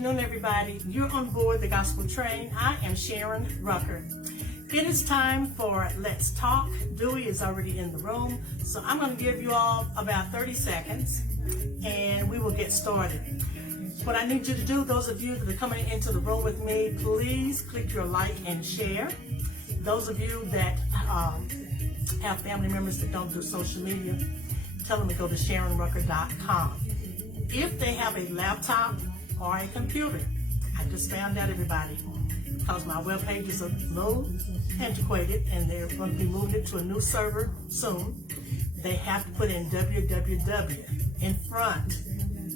afternoon, everybody. You're on board the Gospel Train. I am Sharon Rucker. It is time for Let's Talk. Dewey is already in the room, so I'm going to give you all about 30 seconds, and we will get started. What I need you to do, those of you that are coming into the room with me, please click your like and share. Those of you that have family members that don't do social media, tell them to go to SharonRucker.com. If they have a laptop or a computer, I just found out, everybody, because my web pages are a little antiquated and they're going to be moving it to a new server soon, they have to put in www in front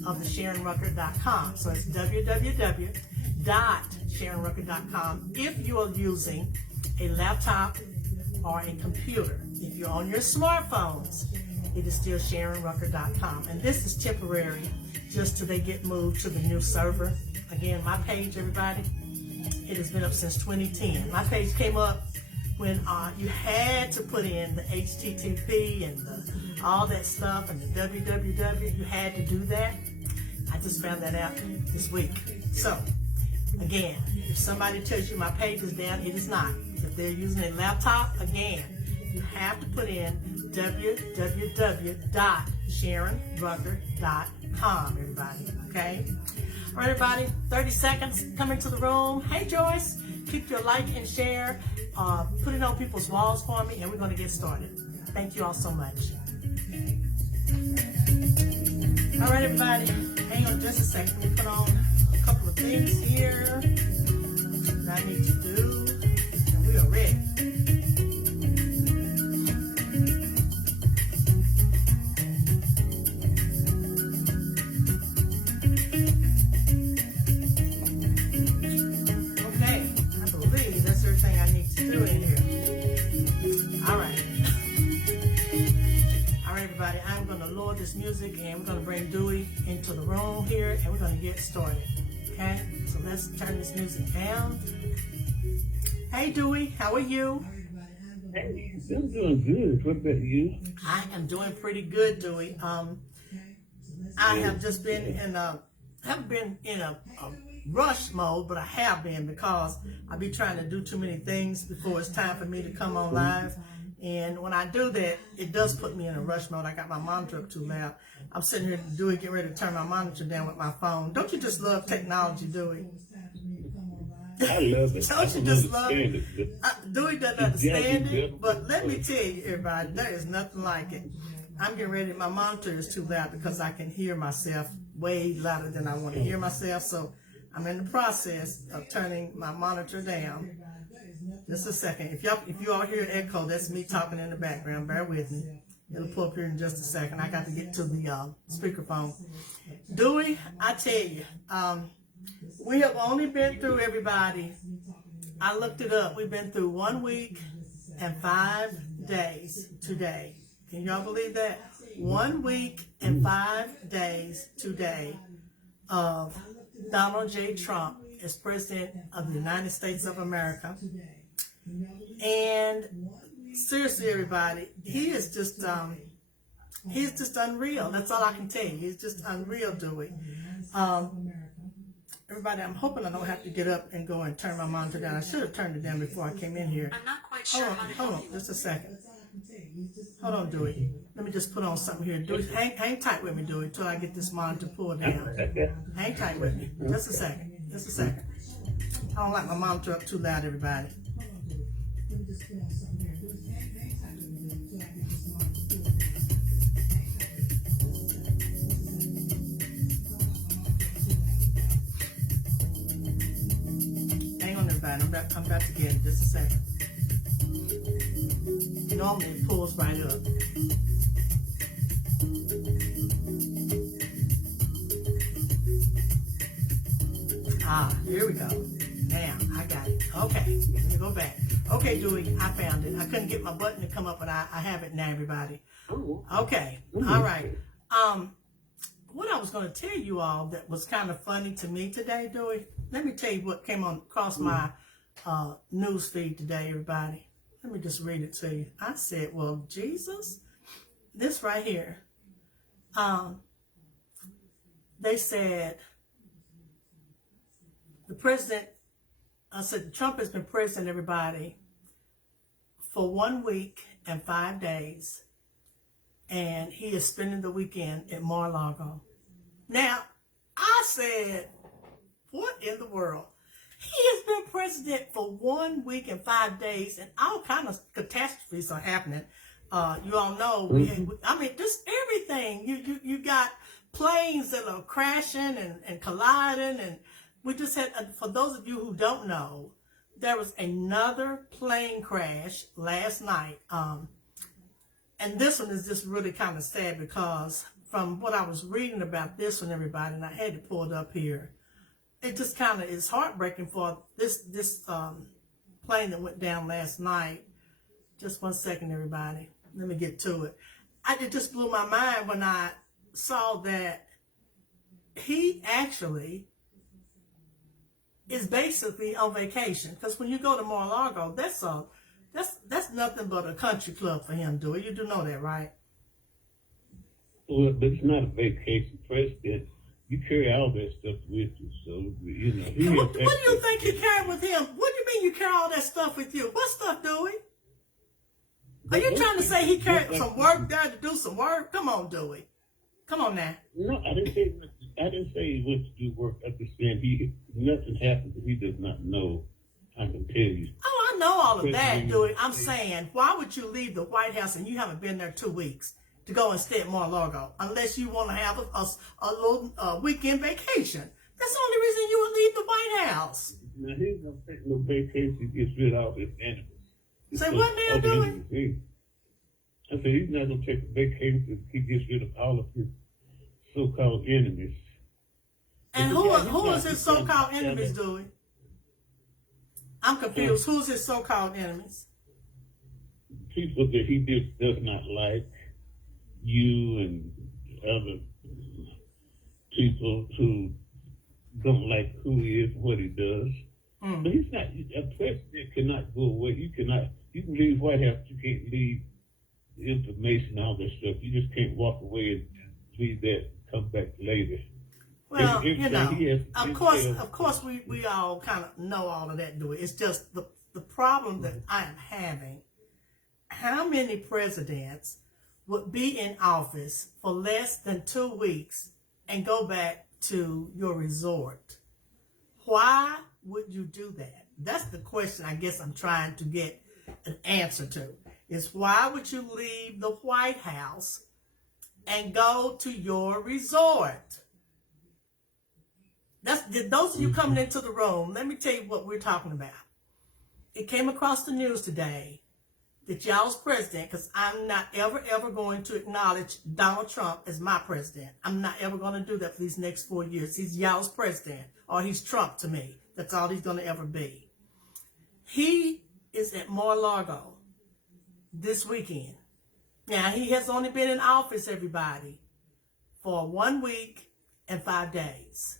of the SharonRucker.com. So it's www.SharonRucker.com if you are using a laptop or a computer. If you're on your smartphones, it is still SharonRucker.com. And this is temporary, just till they get moved to the new server. Again, my page, everybody, it has been up since 2010. My page came up when you had to put in the HTTP and all that stuff and the www. You had to do that. I just found that out this week. So, again, if somebody tells you my page is down, it is not. If they're using a laptop, again, you have to put in www.SharonRucker.com, everybody, okay? All right, everybody, 30 seconds, come into the room. Hey, Joyce, keep your like and share. Put it on people's walls for me, and we're going to get started. Thank you all so much. All right, everybody, hang on just a second. Let me put on a couple of things here that I need to do, and we are ready. Music, and we're going to bring Dewey into the room here, and we're going to get started. Okay, so let's turn this music down. Hey, Dewey, how are you? Hey, I'm doing good. What about you? I am doing pretty good, Dewey. I have just been in haven't been in a rush mode, but I have been, because I be trying to do too many things before it's time for me to come on live. And when I do that, it does put me in a rush mode. I got my monitor up too loud. I'm sitting here, Dewey, get ready to turn my monitor down with my phone. Don't you just love technology, Dewey? I love it. Don't you just love it? Dewey doesn't understand it, but let me tell you, everybody, there is nothing like it. I'm getting ready. My monitor is too loud because I can hear myself way louder than I want to hear myself. So I'm in the process of turning my monitor down. Just a second. If you all hear echo, that's me talking in the background. Bear with me. It'll pull up here in just a second. I got to get to the speakerphone. Dewey, I tell you, we have only been through, everybody, I looked it up. We've been through 1 week and 5 days today. Can y'all believe that? 1 week and 5 days today of Donald J. Trump as President of the United States of America. And seriously, everybody, he is just he's just unreal. That's all I can tell you. He's just unreal, Dewey. Everybody, I'm hoping I don't have to get up and go and turn my monitor down. I should have turned it down before I came in here. I'm not quite sure. Hold on, just a second. Hold on, Dewey. Let me just put on something here. Dewey, hang tight with me, Dewey, until I get this monitor pulled down. Hang tight with me. Just a second. Just a second. I don't like my monitor up too loud, everybody. Hang on, everybody. I'm about to get it. Just a second. Normally it pulls right up. Here we go. Now, I got it. Okay, let me go back. Okay, Dewey, I found it. I couldn't get my button to come up, but I have it now, everybody. Okay, all right. What I was going to tell you all that was kind of funny to me today, Dewey, let me tell you what came across my news feed today, everybody. Let me just read it to you. I said, well, Jesus, this right here. They said the president, I said, Trump has been president, everybody, for 1 week and 5 days. And he is spending the weekend at Mar-a-Lago. Now, I said, what in the world? He has been president for 1 week and 5 days, and all kind of catastrophes are happening. You all know, just everything. You got planes that are crashing and colliding, and we just had, for those of you who don't know, there was another plane crash last night. And this one is just really kind of sad because from what I was reading about this one, everybody, and I had it pulled up here, it just kind of is heartbreaking for this plane that went down last night. Just 1 second, everybody. Let me get to it. It just blew my mind when I saw that he actually is basically on vacation. Because when you go to Mar-a-Lago, that's nothing but a country club for him, Dewey. You do know that, right? Well, but it's not a vacation, president. You carry all that stuff with you, so you know. What do you think you carry with him? What do you mean you carry all that stuff with you? What stuff, Dewey? Are you trying to say he carried some work there to do some work? Come on, Dewey. Come on now. No, I didn't say he went to do work. I just said nothing happened that he does not know. I can tell you. Oh, I know all of that, Dewey. I'm saying, why would you leave the White House and you haven't been there 2 weeks to go and stay at Mar-a-Lago unless you want to have a little weekend vacation? That's the only reason you would leave the White House. Now, he's going to take no vacation. He gets rid of all his enemies. Say what now, Dewey? I said he's not going to take a vacation. He gets rid of all of his so-called enemies. And who is his so-called enemies, Dewey? I'm confused. Who's his so-called enemies? People that he just does not like. You and other people who don't like who he is, what he does. But he's not, a president cannot go away. You can leave White House, you can't leave the information, all that stuff. You just can't walk away and leave that, come back later. Well, of course, we all kind of know all of that, do it. It's just the problem that I am having. How many presidents would be in office for less than 2 weeks and go back to your resort? Why would you do that? That's the question I guess I'm trying to get an answer to. Is why would you leave the White House and go to your resort? Those of you coming into the room, let me tell you what we're talking about. It came across the news today that y'all's president, because I'm not ever going to acknowledge Donald Trump as my president. I'm not ever going to do that for these next 4 years. He's y'all's president, or he's Trump to me. That's all he's going to ever be. He is at Mar-a-Lago this weekend. Now, he has only been in office, everybody, for 1 week and 5 days.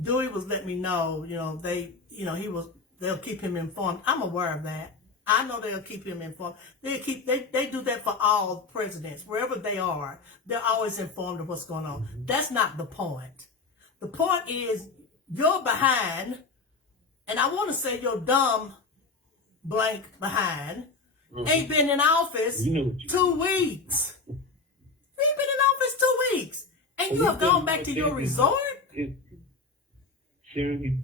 Dewey was letting me know, they'll keep him informed. I'm aware of that. I know they'll keep him informed. They do that for all presidents. Wherever they are, they're always informed of what's going on. That's not the point. The point is you're behind, and I want to say you're dumb blank behind, ain't been in office 2 weeks. Ain't been in office 2 weeks. And you have gone back to your resort? Sharon, he's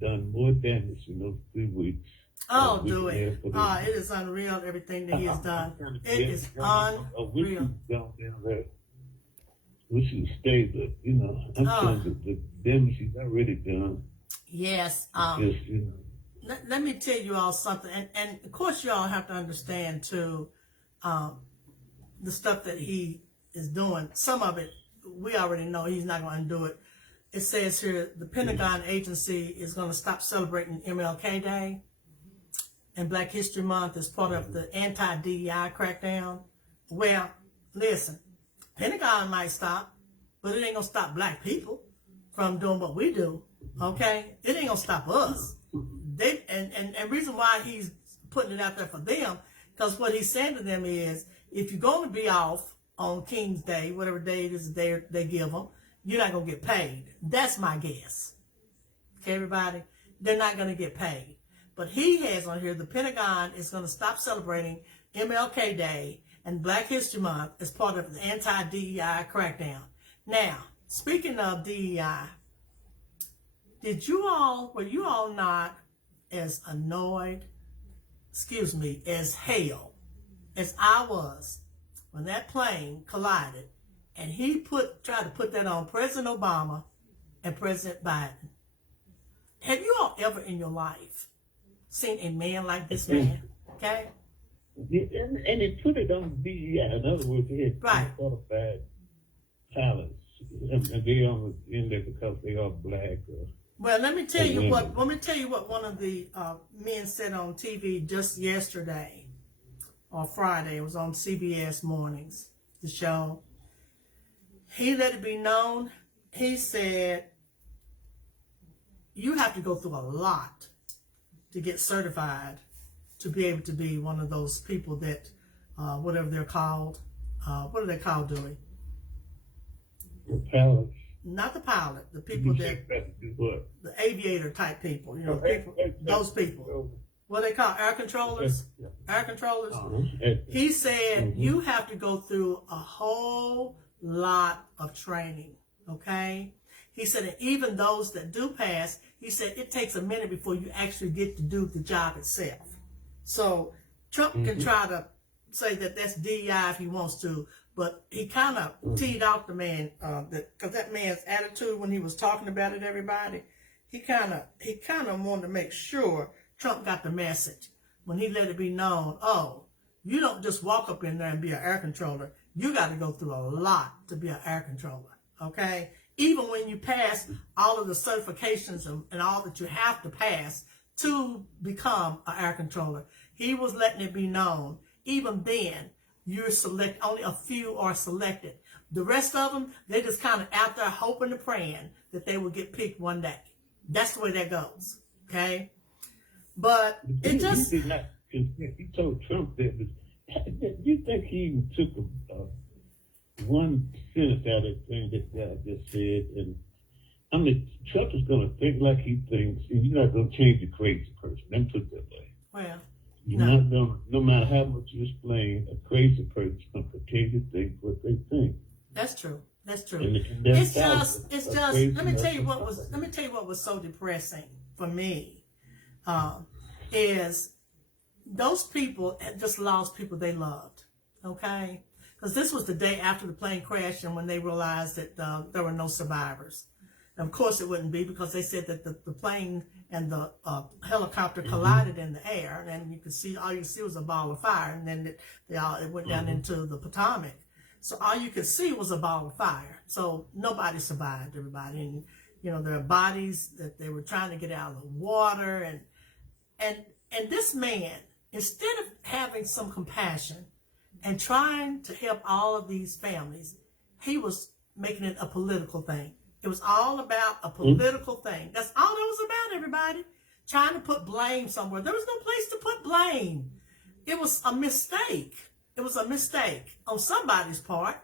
done more damage in those 3 weeks. Oh, Dewey. It is unreal, everything that he has done. It is unreal. We should stay, but, I'm saying the damage he's already done. Yes. Let me tell you all something. And of course, you all have to understand, too, the stuff that he is doing. Some of it, we already know he's not going to do it. It says here, the Pentagon agency is going to stop celebrating MLK Day and Black History Month as part of the anti-DEI crackdown. Well, listen, Pentagon might stop, but it ain't going to stop black people from doing what we do, okay? It ain't going to stop us. And reason why he's putting it out there for them, because what he's saying to them is, if you're going to be off on King's Day, whatever day it is they give them, you're not going to get paid. That's my guess. Okay, everybody? They're not going to get paid. But he has on here, the Pentagon is going to stop celebrating MLK Day and Black History Month as part of the anti-DEI crackdown. Now, speaking of DEI, were you all not as annoyed, as hell, as I was when that plane collided and he tried to put that on President Obama and President Biden? Have you all ever in your life seen a man like this man? Okay? And they put it on DEI. In other words, they had qualified pilots. And they on in there because they are black. Well, let me tell you what one of the men said on TV just yesterday or Friday. It was on CBS Mornings, the show. He let it be known. He said, you have to go through a lot to get certified to be able to be one of those people that, whatever they're called. What are they called, Dewey? The pilots. Not the pilot. The people that, the aviator type people. You know, people, those people. What they call air controllers. Air controllers. He said you have to go through a whole lot of training. Okay. He said, and even those that do pass, he said it takes a minute before you actually get to do the job itself. So Trump can try to say that that's DEI if he wants to, but he kind of teed out the man, because that man's attitude when he was talking about it, everybody, he kind of wanted to make sure Trump got the message when he let it be known, oh, you don't just walk up in there and be an air controller. You got to go through a lot to be an air controller, okay? Even when you pass all of the certifications and all that you have to pass to become an air controller, he was letting it be known. Even then, you're select. Only a few are selected. The rest of them, they're just kind of out there hoping and praying that they will get picked one day. That's the way that goes, okay? But it just... He told Trump that. Do you think he even took one sentence out of the thing that guy just said? And I mean, Trump is going to think like he thinks, and you're not going to change a crazy person. Let me put it that way. Well, you're not going to, no matter how much you explain, a crazy person is going to continue to think what they think. That's true. That's true. And it's just. Let me tell you what was so depressing for me. Is those people had just lost people they loved, okay? Because this was the day after the plane crashed and when they realized that there were no survivors. And of course it wouldn't be because they said that the plane and the helicopter collided in the air, and you could see, all you could see was a ball of fire, and then it went down into the Potomac. So all you could see was a ball of fire. So nobody survived, everybody. And, you know, there are bodies that they were trying to get out of the water, and this man, instead of having some compassion and trying to help all of these families, he was making it a political thing. It was all about a political thing. That's all it was about, everybody. Trying to put blame somewhere. There was no place to put blame. It was a mistake. It was a mistake on somebody's part.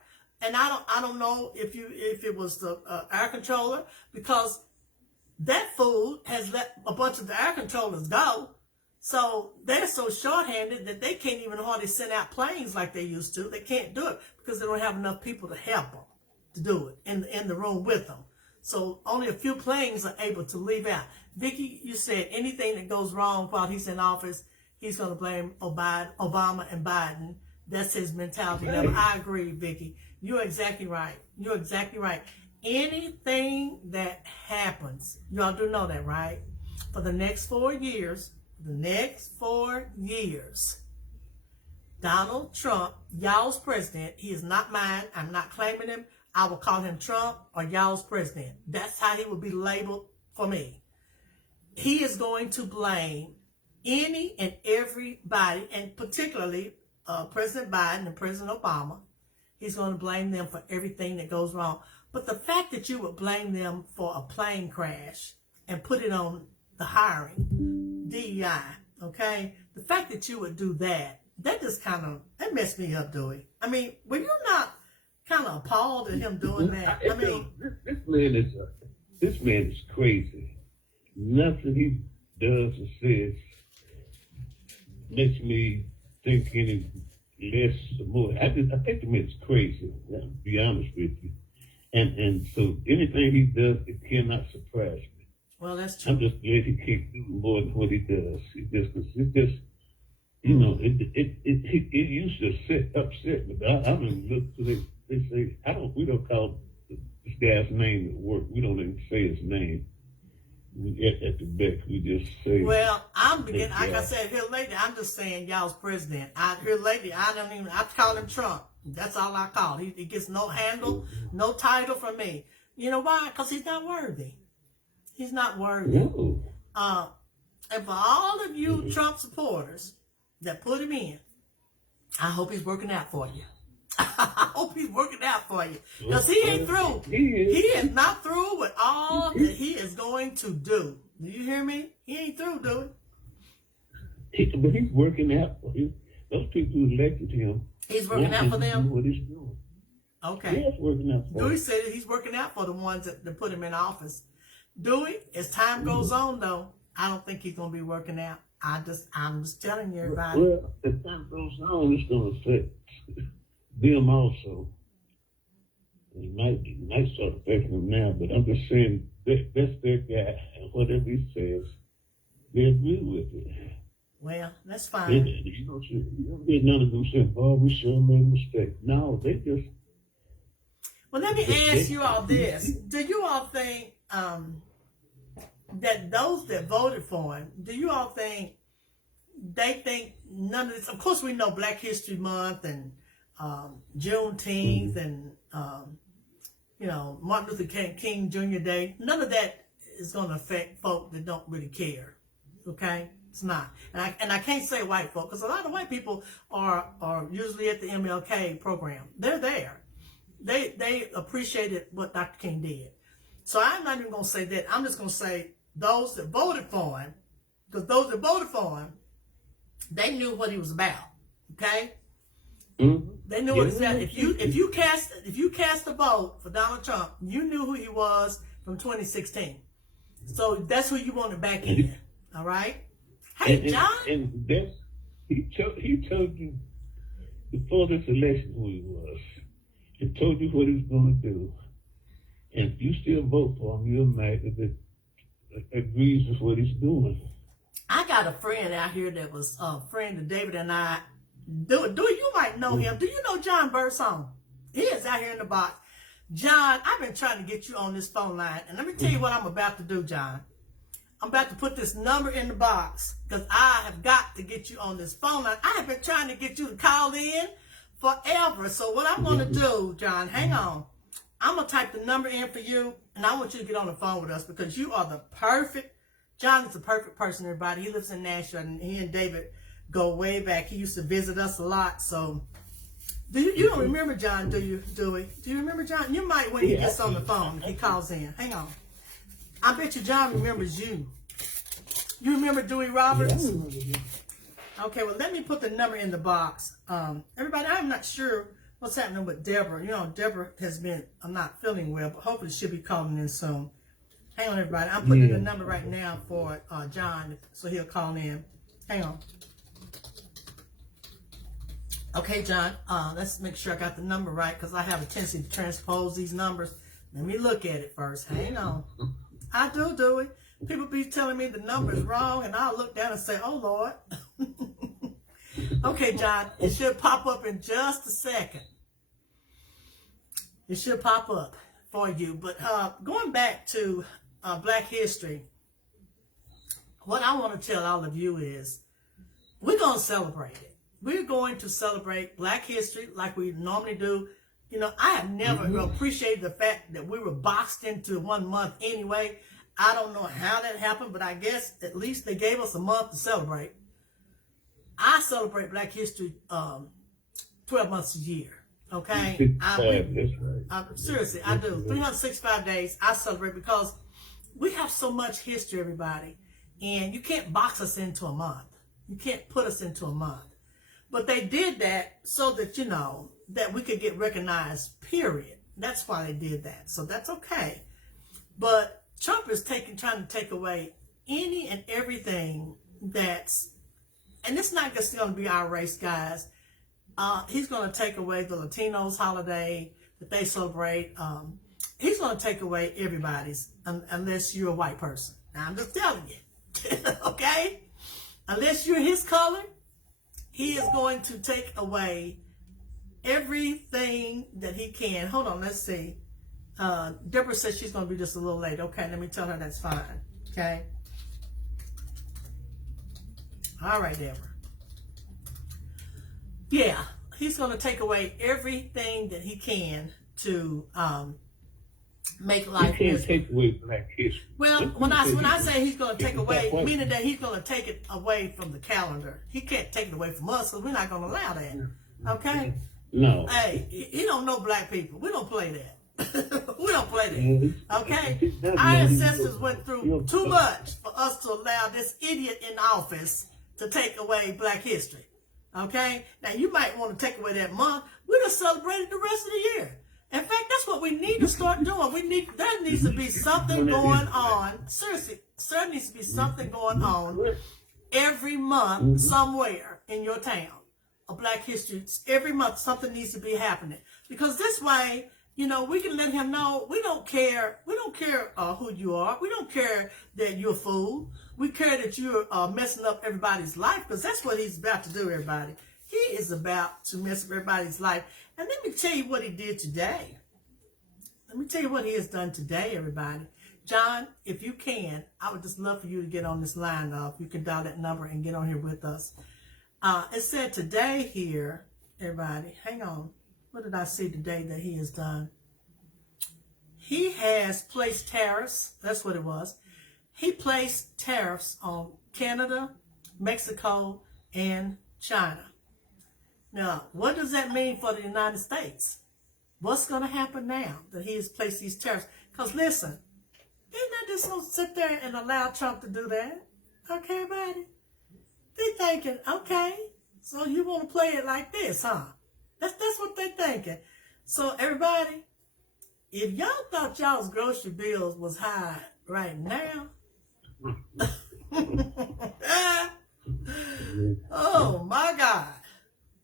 And I don't know if it was the air controller, because that fool has let a bunch of the air controllers go. So they're so shorthanded that they can't even hardly send out planes like they used to. They can't do it because they don't have enough people to help them to do it in the room with them. So only a few planes are able to leave out. Vicki, you said anything that goes wrong while he's in office, he's going to blame Obama and Biden. That's his mentality level. I agree, Vicki. You're exactly right. You're exactly right. Anything that happens, y'all do know that, right? For the next 4 years, Donald Trump, y'all's president, he is not mine. I'm not claiming him. I will call him Trump or y'all's president. That's how he will be labeled for me. He is going to blame any and everybody, and particularly President Biden and President Obama. He's going to blame them for everything that goes wrong. But the fact that you would blame them for a plane crash and put it on the hiring, DEI, okay? The fact that you would do that just that messed me up, Dewey. I mean, were you not kind of appalled at him doing that? I mean, this man is crazy. nothing he does or says makes me think any less or more. I think the man's crazy, to be honest with you. And so anything he does, it cannot surprise me. Well, that's true. I'm just glad he can't do more than what he does. It's just you know, it used to upset me. But I don't look to they say, we don't call this guy's name at work. We don't even say his name. At the back, we just say. Well, I'm beginning, like I said here lately, I'm just saying y'all's president. Here lately, I call him Trump. That's all I call him. He gets no handle, no title from me. You know why? Because he's not worthy. He's not worthy. No. And for all of you Trump supporters that put him in, I hope he's working out for you. I hope he's working out for you. Because he ain't through. He is not through with all that he is going to do. Do you hear me? He ain't through, do he? But he's working out for you. Those people who elected him. He's working out for them? What he's doing. Okay. Yeah, he's working out for Dewey said that he's working out for the ones that put him in office. Dewey, as time goes on, though, I don't think he's going to be working out. I'm just telling you, everybody. Well, as time goes on, it's going to affect them also. It might start affecting them now, but I'm just saying that's their guy, and whatever he says, they agree with it. Well, that's fine. You don't hear none of them saying, "Oh, we sure made a mistake." No, they just. Well, let me ask you all this: do you all think that those that voted for him, do you all think they think none of this? Of course, we know Black History Month and Juneteenth and Martin Luther King Jr. Day. None of that is going to affect folk that don't really care. Okay, it's not. And I can't say white folk because a lot of white people are usually at the MLK program. They're there. They appreciated what Dr. King did. So I'm not even going to say that. I'm just going to say those that voted for him, because those that voted for him, they knew what he was about. Okay. Mm-hmm. They knew what he was about. If you cast a vote for Donald Trump, you knew who he was from 2016. So that's who you wanted back in. All right. Hey, John. And that's he told you before this election who he was. He told you what he's going to do. And if you still vote for him, you're mad that agrees with what he's doing. I got a friend out here that was a friend of David and I. Do you might know him. Do you know John Birdsong? He is out here in the box. John, I've been trying to get you on this phone line. And let me tell you what I'm about to do, John. I'm about to put this number in the box because I have got to get you on this phone line. I have been trying to get you to call in forever. So what I'm going to do, John, hang on. I'm going to type the number in for you, and I want you to get on the phone with us because you are the perfect, John is the perfect person, everybody. He lives in Nashville, and he and David go way back. He used to visit us a lot. So you don't remember John, do you, Dewey? Do you remember John? You might when he gets on the phone, he calls in. Hang on. I bet you John remembers you. You remember Dewey Roberts? Yeah, I remember you. Okay, well, let me put the number in the box. Everybody, I'm not sure what's happening with Deborah. You know, Deborah has been, I'm not feeling well, but hopefully she'll be calling in soon. Hang on, everybody. I'm putting in the number right now for John, so he'll call in. Hang on. Okay, John, let's make sure I got the number right because I have a tendency to transpose these numbers. Let me look at it first. Hang on. I do it. People be telling me the number is wrong, and I'll look down and say, oh, Lord. Okay, John, it should pop up in just a second. It should pop up for you. But going back to Black History, what I want to tell all of you is we're going to celebrate it. We're going to celebrate Black History like we normally do. You know, I have never appreciated the fact that we were boxed into 1 month anyway. I don't know how that happened, but I guess at least they gave us a month to celebrate. I celebrate Black History 12 months a year. Okay? Seriously, I do. 365 days I celebrate because we have so much history, everybody. And you can't box us into a month. You can't put us into a month. But they did that so that, you know, that we could get recognized, period. That's why they did that. So that's okay. But Trump is trying to take away any and everything that's, and it's not just going to be our race, guys. He's going to take away the Latinos holiday that they celebrate. He's going to take away everybody's, unless you're a white person. Now, I'm just telling you, okay? Unless you're his color, he is going to take away everything that he can. Hold on, let's see. Deborah says she's going to be just a little late. Okay, let me tell her that's fine. Okay? All right, Deborah. Yeah, he's going to take away everything that he can to make life You can't miserable. take away Black history. Well, when I say he's going to take away, meaning that he's going to take it away from the calendar. He can't take it away from us because we're not going to allow that. Okay? No. Hey, he don't know black people. We don't play that. We don't play that. Okay? Our ancestors went through too much for us to allow this idiot in office to take away black history. Okay? Now, you might want to take away that month. We just celebrated the rest of the year. In fact, that's what we need to start doing. There needs to be something going on. Seriously, there needs to be something going on every month somewhere in your town. A Black History, every month something needs to be happening. Because this way, you know, we can let him know we don't care. We don't care who you are. We don't care that you're a fool. We care that you're messing up everybody's life, because that's what he's about to do, everybody. He is about to mess up everybody's life. And let me tell you what he did today. Let me tell you what he has done today, everybody. John, if you can, I would just love for you to get on this line. If you can dial that number and get on here with us. It said today here, everybody, hang on. What did I see today that he has done? He has placed tariffs. That's what it was. He placed tariffs on Canada, Mexico, and China. Now, what does that mean for the United States? What's going to happen now that he has placed these tariffs? Because listen, they're not just going to sit there and allow Trump to do that. Okay, everybody? They're thinking, okay, so you want to play it like this, huh? That's what they're thinking. So, everybody, if y'all thought y'all's grocery bills was high right now, oh my God,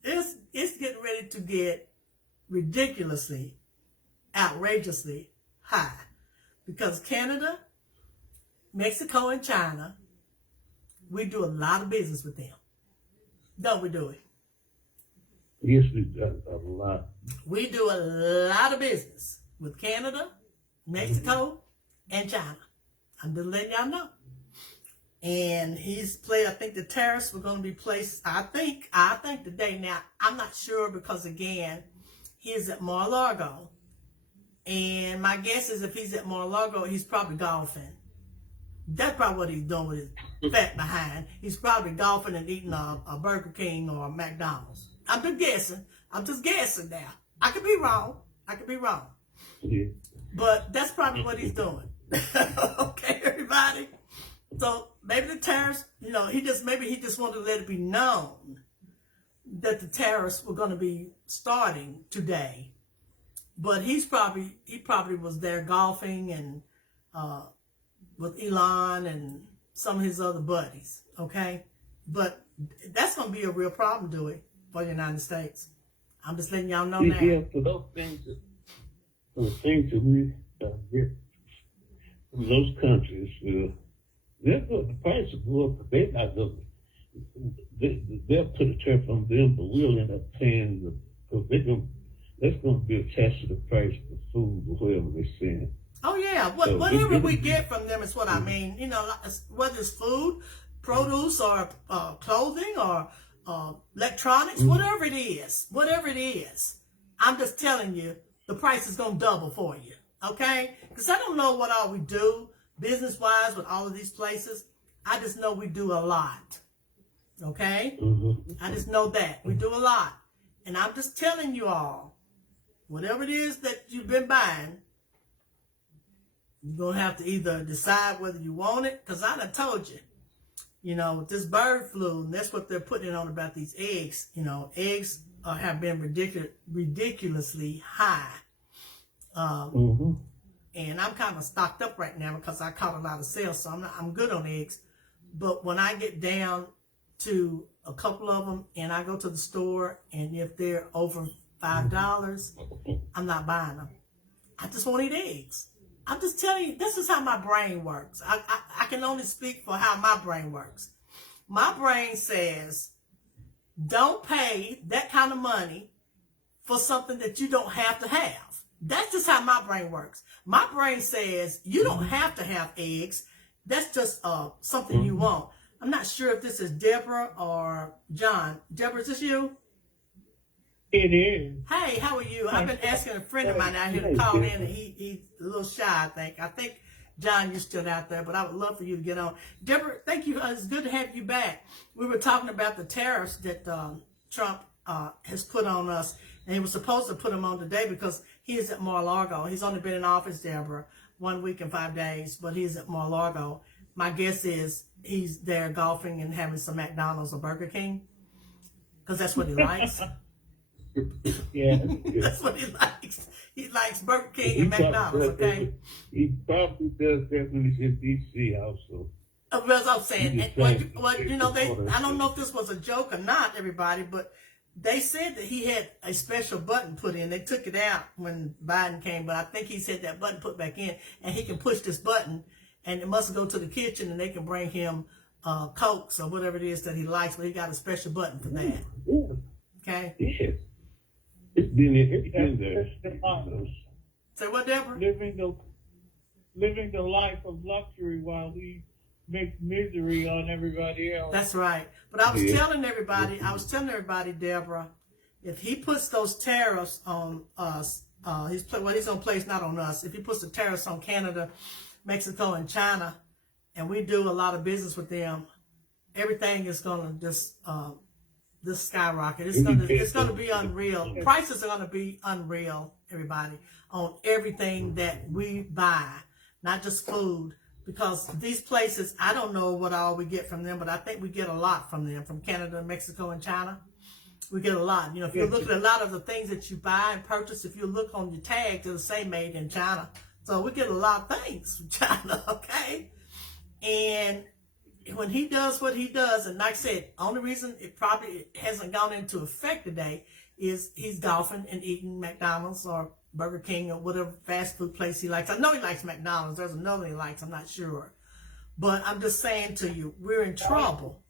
it's getting ready to get ridiculously, outrageously high, because Canada, Mexico, and China, we do a lot of business with them. Don't we do it? Yes, we do a lot. We do a lot of business with Canada, Mexico, and China. I'm just letting y'all know. And he's played, I think the tariffs were going to be placed, I think today. Now, I'm not sure because, again, he is at Mar-a-Lago. And my guess is if he's at Mar-a-Lago, he's probably golfing. That's probably what he's doing with his fat behind. He's probably golfing and eating a Burger King or a McDonald's. I'm just guessing now. I could be wrong. Yeah. But that's probably what he's doing. Okay, everybody? So maybe the tariffs, you know, maybe he just wanted to let it be known that the tariffs were going to be starting today. But he probably was there golfing and with Elon and some of his other buddies, okay? But that's going to be a real problem, Dewey, for the United States. I'm just letting y'all know now. Yeah, for those things that we get from those countries, the price will go up, but they're not going to. They'll put a tariff on them, but we'll end up paying that's going to be attached to the price of the food or whatever they send. Oh, yeah. Whatever we get from them is what I mean. You know, whether it's food, produce, or clothing, or electronics, whatever it is. I'm just telling you, the price is going to double for you. Okay? Because I don't know what all we do business-wise with all of these places. I just know we do a lot. Okay? Mm-hmm. I just know that. We do a lot. And I'm just telling you all, whatever it is that you've been buying, you're going to have to either decide whether you want it, because I done told you, you know, with this bird flu, and that's what they're putting on about these eggs. You know, eggs have been ridiculously high. and I'm kind of stocked up right now because I caught a lot of sales, so I'm good on eggs. But when I get down to a couple of them, and I go to the store, and if they're over $5, I'm not buying them. I just want to eat eggs. I'm just telling you, this is how my brain works. I can only speak for how my brain works. My brain says, don't pay that kind of money for something that you don't have to have. That's just how my brain works. My brain says, you don't have to have eggs. That's just something you want. I'm not sure if this is Deborah or John. Deborah, is this you? It is. Hey, how are you? I've been asking a friend of mine out here to call in, and he's a little shy, I think. I think, John, you're still out there, but I would love for you to get on. Deborah, thank you. It's good to have you back. We were talking about the tariffs that Trump has put on us, and he was supposed to put them on today because he is at Mar-a-Lago. He's only been in office, Deborah, 1 week and 5 days, but he's at Mar-a-Lago. My guess is he's there golfing and having some McDonald's or Burger King, because that's what he likes. Yeah. That's what he likes. He likes Burger King and McDonald's, okay? He probably does that when he's in D.C. also. As I'm saying, you know, I don't know if this was a joke or not, everybody, but they said that he had a special button put in. They took it out when Biden came, but I think he said that button put back in, and he can push this button, and it must go to the kitchen, and they can bring him Cokes or whatever it is that he likes, but he got a special button for that. Yeah. Okay? Yes. It's been there. Say what, Deborah? Living the life of luxury while he makes misery on everybody else. That's right. But I was telling everybody, Deborah, if he puts those tariffs on us, he's going to place not on us. If he puts the tariffs on Canada, Mexico, and China, and we do a lot of business with them, everything is going to just skyrocket. It's going to be unreal. Prices are going to be unreal, everybody, on everything that we buy, not just food. Because these places, I don't know what all we get from them, but I think we get a lot from them, from Canada, Mexico, and China. We get a lot. You know, if you look at a lot of the things that you buy and purchase, if you look on your tags, it'll say made in China. So we get a lot of things from China, okay? And when he does what he does, and like I said, only reason it probably hasn't gone into effect today is he's golfing and eating McDonald's or Burger King or whatever fast food place he likes. I know he likes McDonald's. There's another he likes. I'm not sure. But I'm just saying to you, we're in trouble.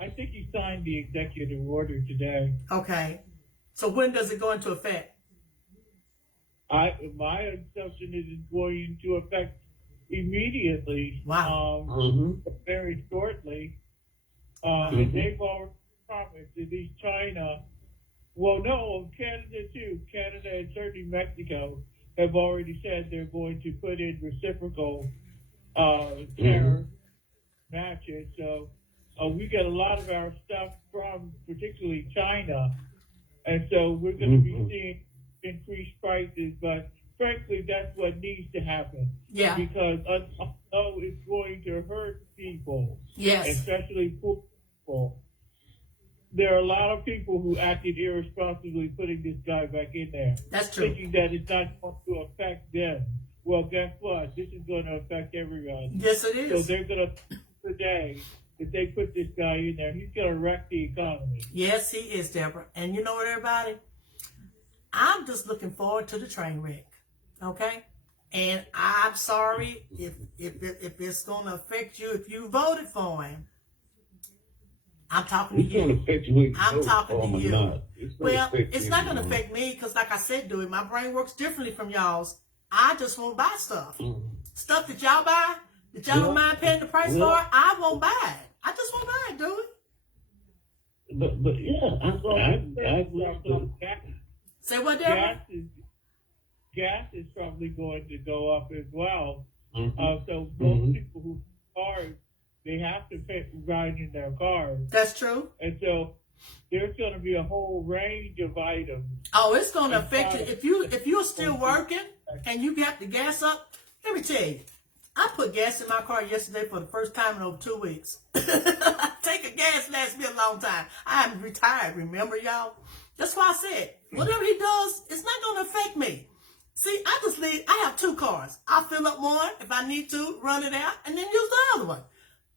I think he signed the executive order today. Okay. So when does it go into effect? My assumption is it's going into effect immediately. Wow. Very shortly. And they've already promised, at least China. Well, no, Canada too. Canada and certainly Mexico have already said they're going to put in reciprocal tariff matches. So we get a lot of our stuff from particularly China. And so we're going to be seeing increased prices. But frankly, that's what needs to happen. Yeah. Because although it's going to hurt people, yes, especially poor people, there are a lot of people who acted irresponsibly putting this guy back in there. That's true. Thinking that it's not going to affect them. Well, guess what? This is going to affect everybody. Yes, it is. So they're going to, today, if they put this guy in there, he's going to wreck the economy. Yes, he is, Deborah. And you know what, everybody? I'm just looking forward to the train wreck. Okay? And I'm sorry if it's going to affect you if you voted for him. I'm talking to you. I'm talking to you. Well, it's not going to affect me because, like I said, Dewey, my brain works differently from y'all's. I just won't buy stuff. Stuff that y'all buy, that y'all don't mind paying the price for, I won't buy it. I just won't buy it, Dewey. But yeah, Say what, Deborah? Gas is probably going to go up as well. So most people who cars, they have to ride in their cars. That's true. And so there's going to be a whole range of items. Oh, it's going to affect you. If you're still working and you got the gas up, let me tell you, I put gas in my car yesterday for the first time in over 2 weeks. Taking gas lasts me a long time. I am retired, remember, y'all? That's why I said, whatever he does, it's not going to affect me. See, I just usually, I have 2 cars. I fill up one if I need to, run it out, and then use the other one.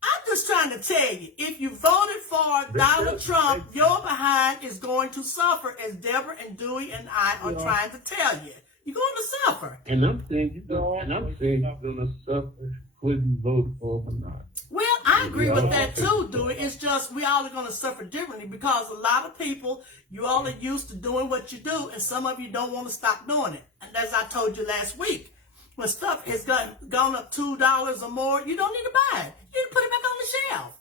I'm just trying to tell you, if you voted for Donald Trump, your behind is going to suffer, as Deborah and Dewey and I are trying to tell you. You're going to suffer. And I'm saying you're gonna suffer whether you vote for him or not. Well, I agree with that too, Dewey. It's just we all are going to suffer differently because a lot of people, you all are used to doing what you do, and some of you don't want to stop doing it. And as I told you last week, when stuff has gone up $2 or more, you don't need to buy it. You need to put it back on the shelf.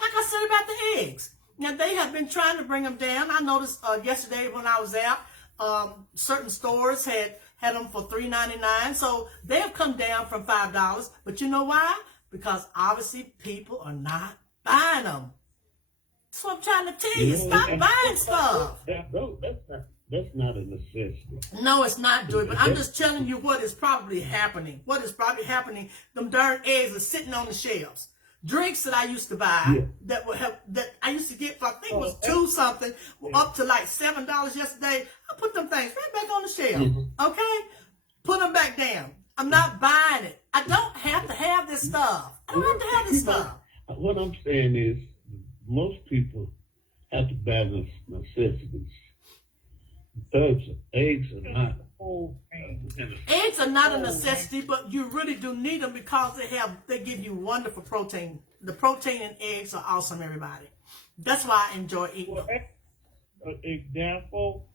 Like I said about the eggs. Now, they have been trying to bring them down. I noticed yesterday when I was out, certain stores had them for $3.99. So they have come down from $5. But you know why? Because obviously people are not buying them. That's what I'm trying to tell you. Stop buying stuff. That's not a necessity. No, it's not, Dewey, but I'm just telling you what is probably happening. What is probably happening, them darn eggs are sitting on the shelves. Drinks that I used to buy that I used to get for, I think it was $2 something, up to like $7 yesterday. I put them things right back on the shelf. Okay? Put them back down. I'm not buying it. I don't have to have this stuff. I don't have to have this stuff. What I'm saying is most people have to buy necessities. Eggs are not. Eggs are not a necessity, but you really do need them because they give you wonderful protein. The protein in eggs are awesome, everybody. That's why I enjoy eating them. An example,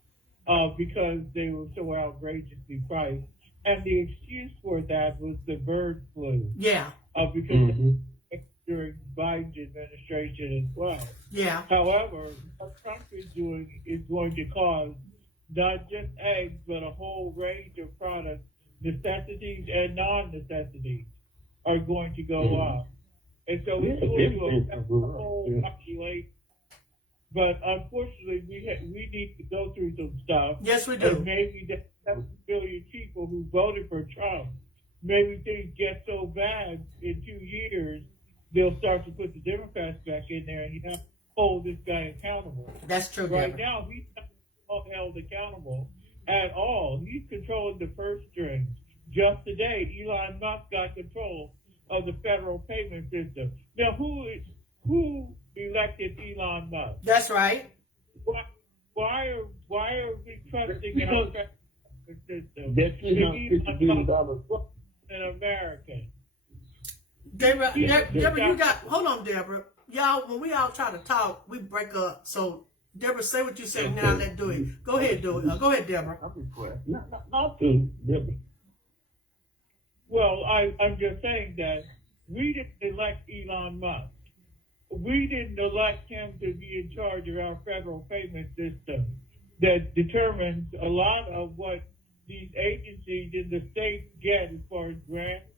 because they were so outrageously priced, and the excuse for that was the bird flu. Yeah. Because during Biden's administration as well. Yeah. However, what Trump is doing is going to cause not just eggs, but a whole range of products, necessities and non-necessities, are going to go up. And so it's going to affect the whole population. But unfortunately, we need to go through some stuff. Yes, we do. And maybe the 7 billion people who voted for Trump, maybe things get so bad in 2 years, they'll start to put the Democrats back in there and you have to hold this guy accountable. That's true, Right Deborah. now, he's not held accountable at all. He's controlling the purse strings. Just today, Elon Musk got control of the federal payment system. Now, who elected Elon Musk? That's right. Why are we trusting in our federal system? That's $350 billion. An American. Deborah, you got, hold on, Deborah. Y'all, when we all try to talk, we break up. So, Deborah, say what you say, now let do it. Go ahead, do it. Go ahead, Deborah. Not to Deborah. Well, I'm just saying that we didn't elect Elon Musk. We didn't elect him to be in charge of our federal payment system that determines a lot of what these agencies in the states get as far as grants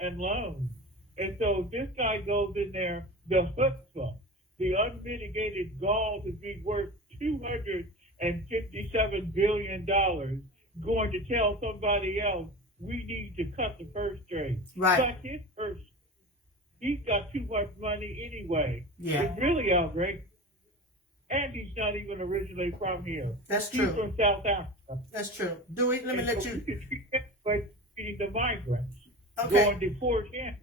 and loans. And so this guy goes in there, the chutzpah, the unmitigated gall to be worth $257 billion, going to tell somebody else we need to cut the purse string. Right. Cut his purse. He's got too much money anyway. Yeah. It's really outrageous. And he's not even originally from here. That's He's true. from South Africa. That's true. Dewey, let me let you. Feeding the migrants. Okay. Going to deport him.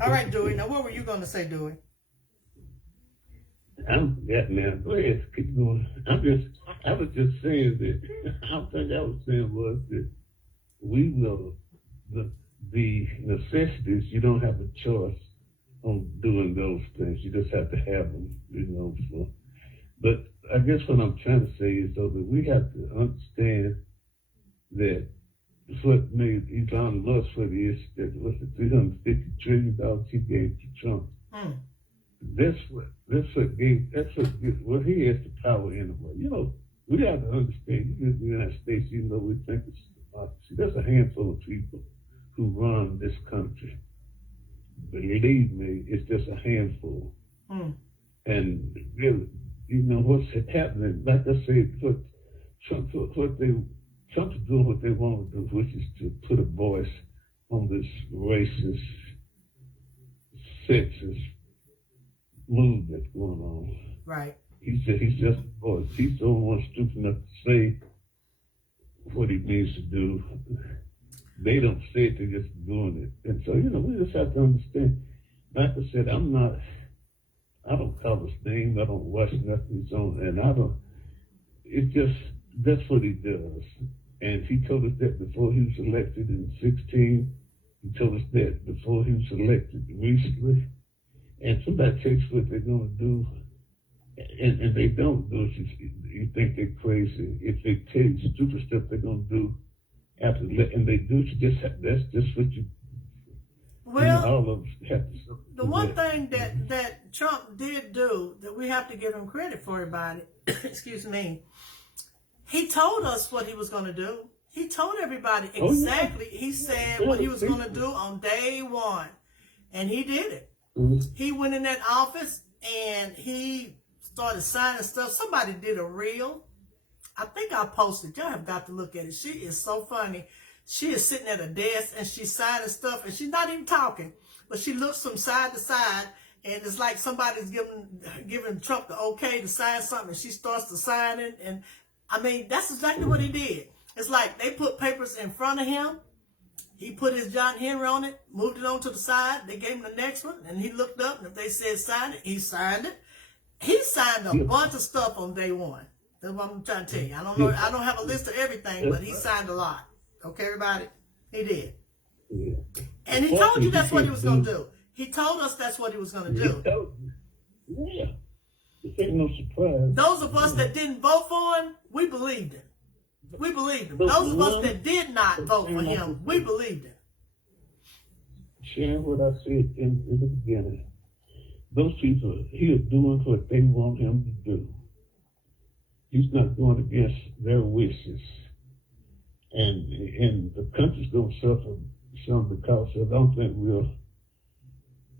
All right, Dewey. Now, what were you going to say, Dewey? Man. Go ahead, keep going. I was just saying that. I think I was saying was that we will the necessities. You don't have a choice on doing those things. You just have to have them. So. But I guess what I'm trying to say is though that we have to understand that what made Elon Musk what he is, that was the $350 trillion he gave to Trump. That's what he has the power anyway. We have to understand, in the United States, even though we think it's democracy, there's a handful of people who run this country. Believe me, it's just a handful. And really, what's happening, like I said, Trump's doing what they want to do, which is to put a voice on this racist, sexist move that's going on. Right. He's just a voice. He's the only one stupid enough to say what he needs to do. they don't say it, they're just doing it. And so, we just have to understand. Like I said, I don't call his name, I don't watch nothing he's on, and it's just, that's what he does. And he told us that before he was elected in 16. He told us that before he was elected recently. And somebody takes what they're going to do, and they don't do it. You think they're crazy. If they tell you stupid stuff they're going to do after, and they do, that's just what you. Well, all of us have to. The one thing that Trump did do that we have to give him credit for, everybody, excuse me, he told us what he was going to do. He told everybody exactly. Oh, yeah. He said what he was going to do on day one, and he did it. Mm-hmm. He went in that office and he started signing stuff. Somebody did a reel. I think I posted. Y'all have got to look at it. She is so funny. She is sitting at a desk and she's signing stuff, and she's not even talking, but she looks from side to side, and it's like somebody's giving Trump the okay to sign something, and she starts to sign it. And I mean, that's exactly what he did. It's like they put papers in front of him. He put his John Henry on it, moved it on to the side. They gave him the next one, and he looked up, and if they said sign it, he signed it. He signed a bunch of stuff on day one. That's what I'm trying to tell you. I don't know. I don't have a list of everything, but he signed a lot. Okay, everybody? He did. Yeah. And he told you that's what he was going to do. He told us that's what he was going to do. Yeah. It ain't no surprise. Those of us that didn't vote for him, we believed him. We believed him. Those of us that did not vote for him, we believed him. Sharing what I said in the beginning. Those people, he is doing what they want him to do. He's not going against their wishes. And the country's going to suffer some because I don't think we'll,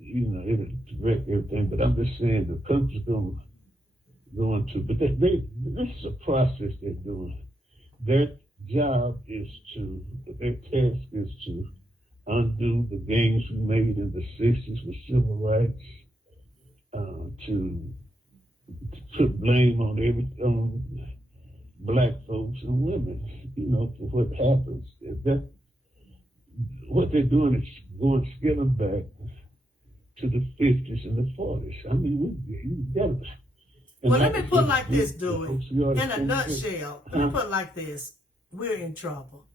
it'll direct everything, but I'm just saying the country's going to, but this is a process they're doing. Their job is their task is to undo the gains we made in the 60s with civil rights, to put blame on black folks and women, for what happens. What they're doing is scaling back to the 50s and the 40s. I mean, we got it. Well, let me put it like this, Dewey. In a nutshell, let me put it like this. We're in trouble.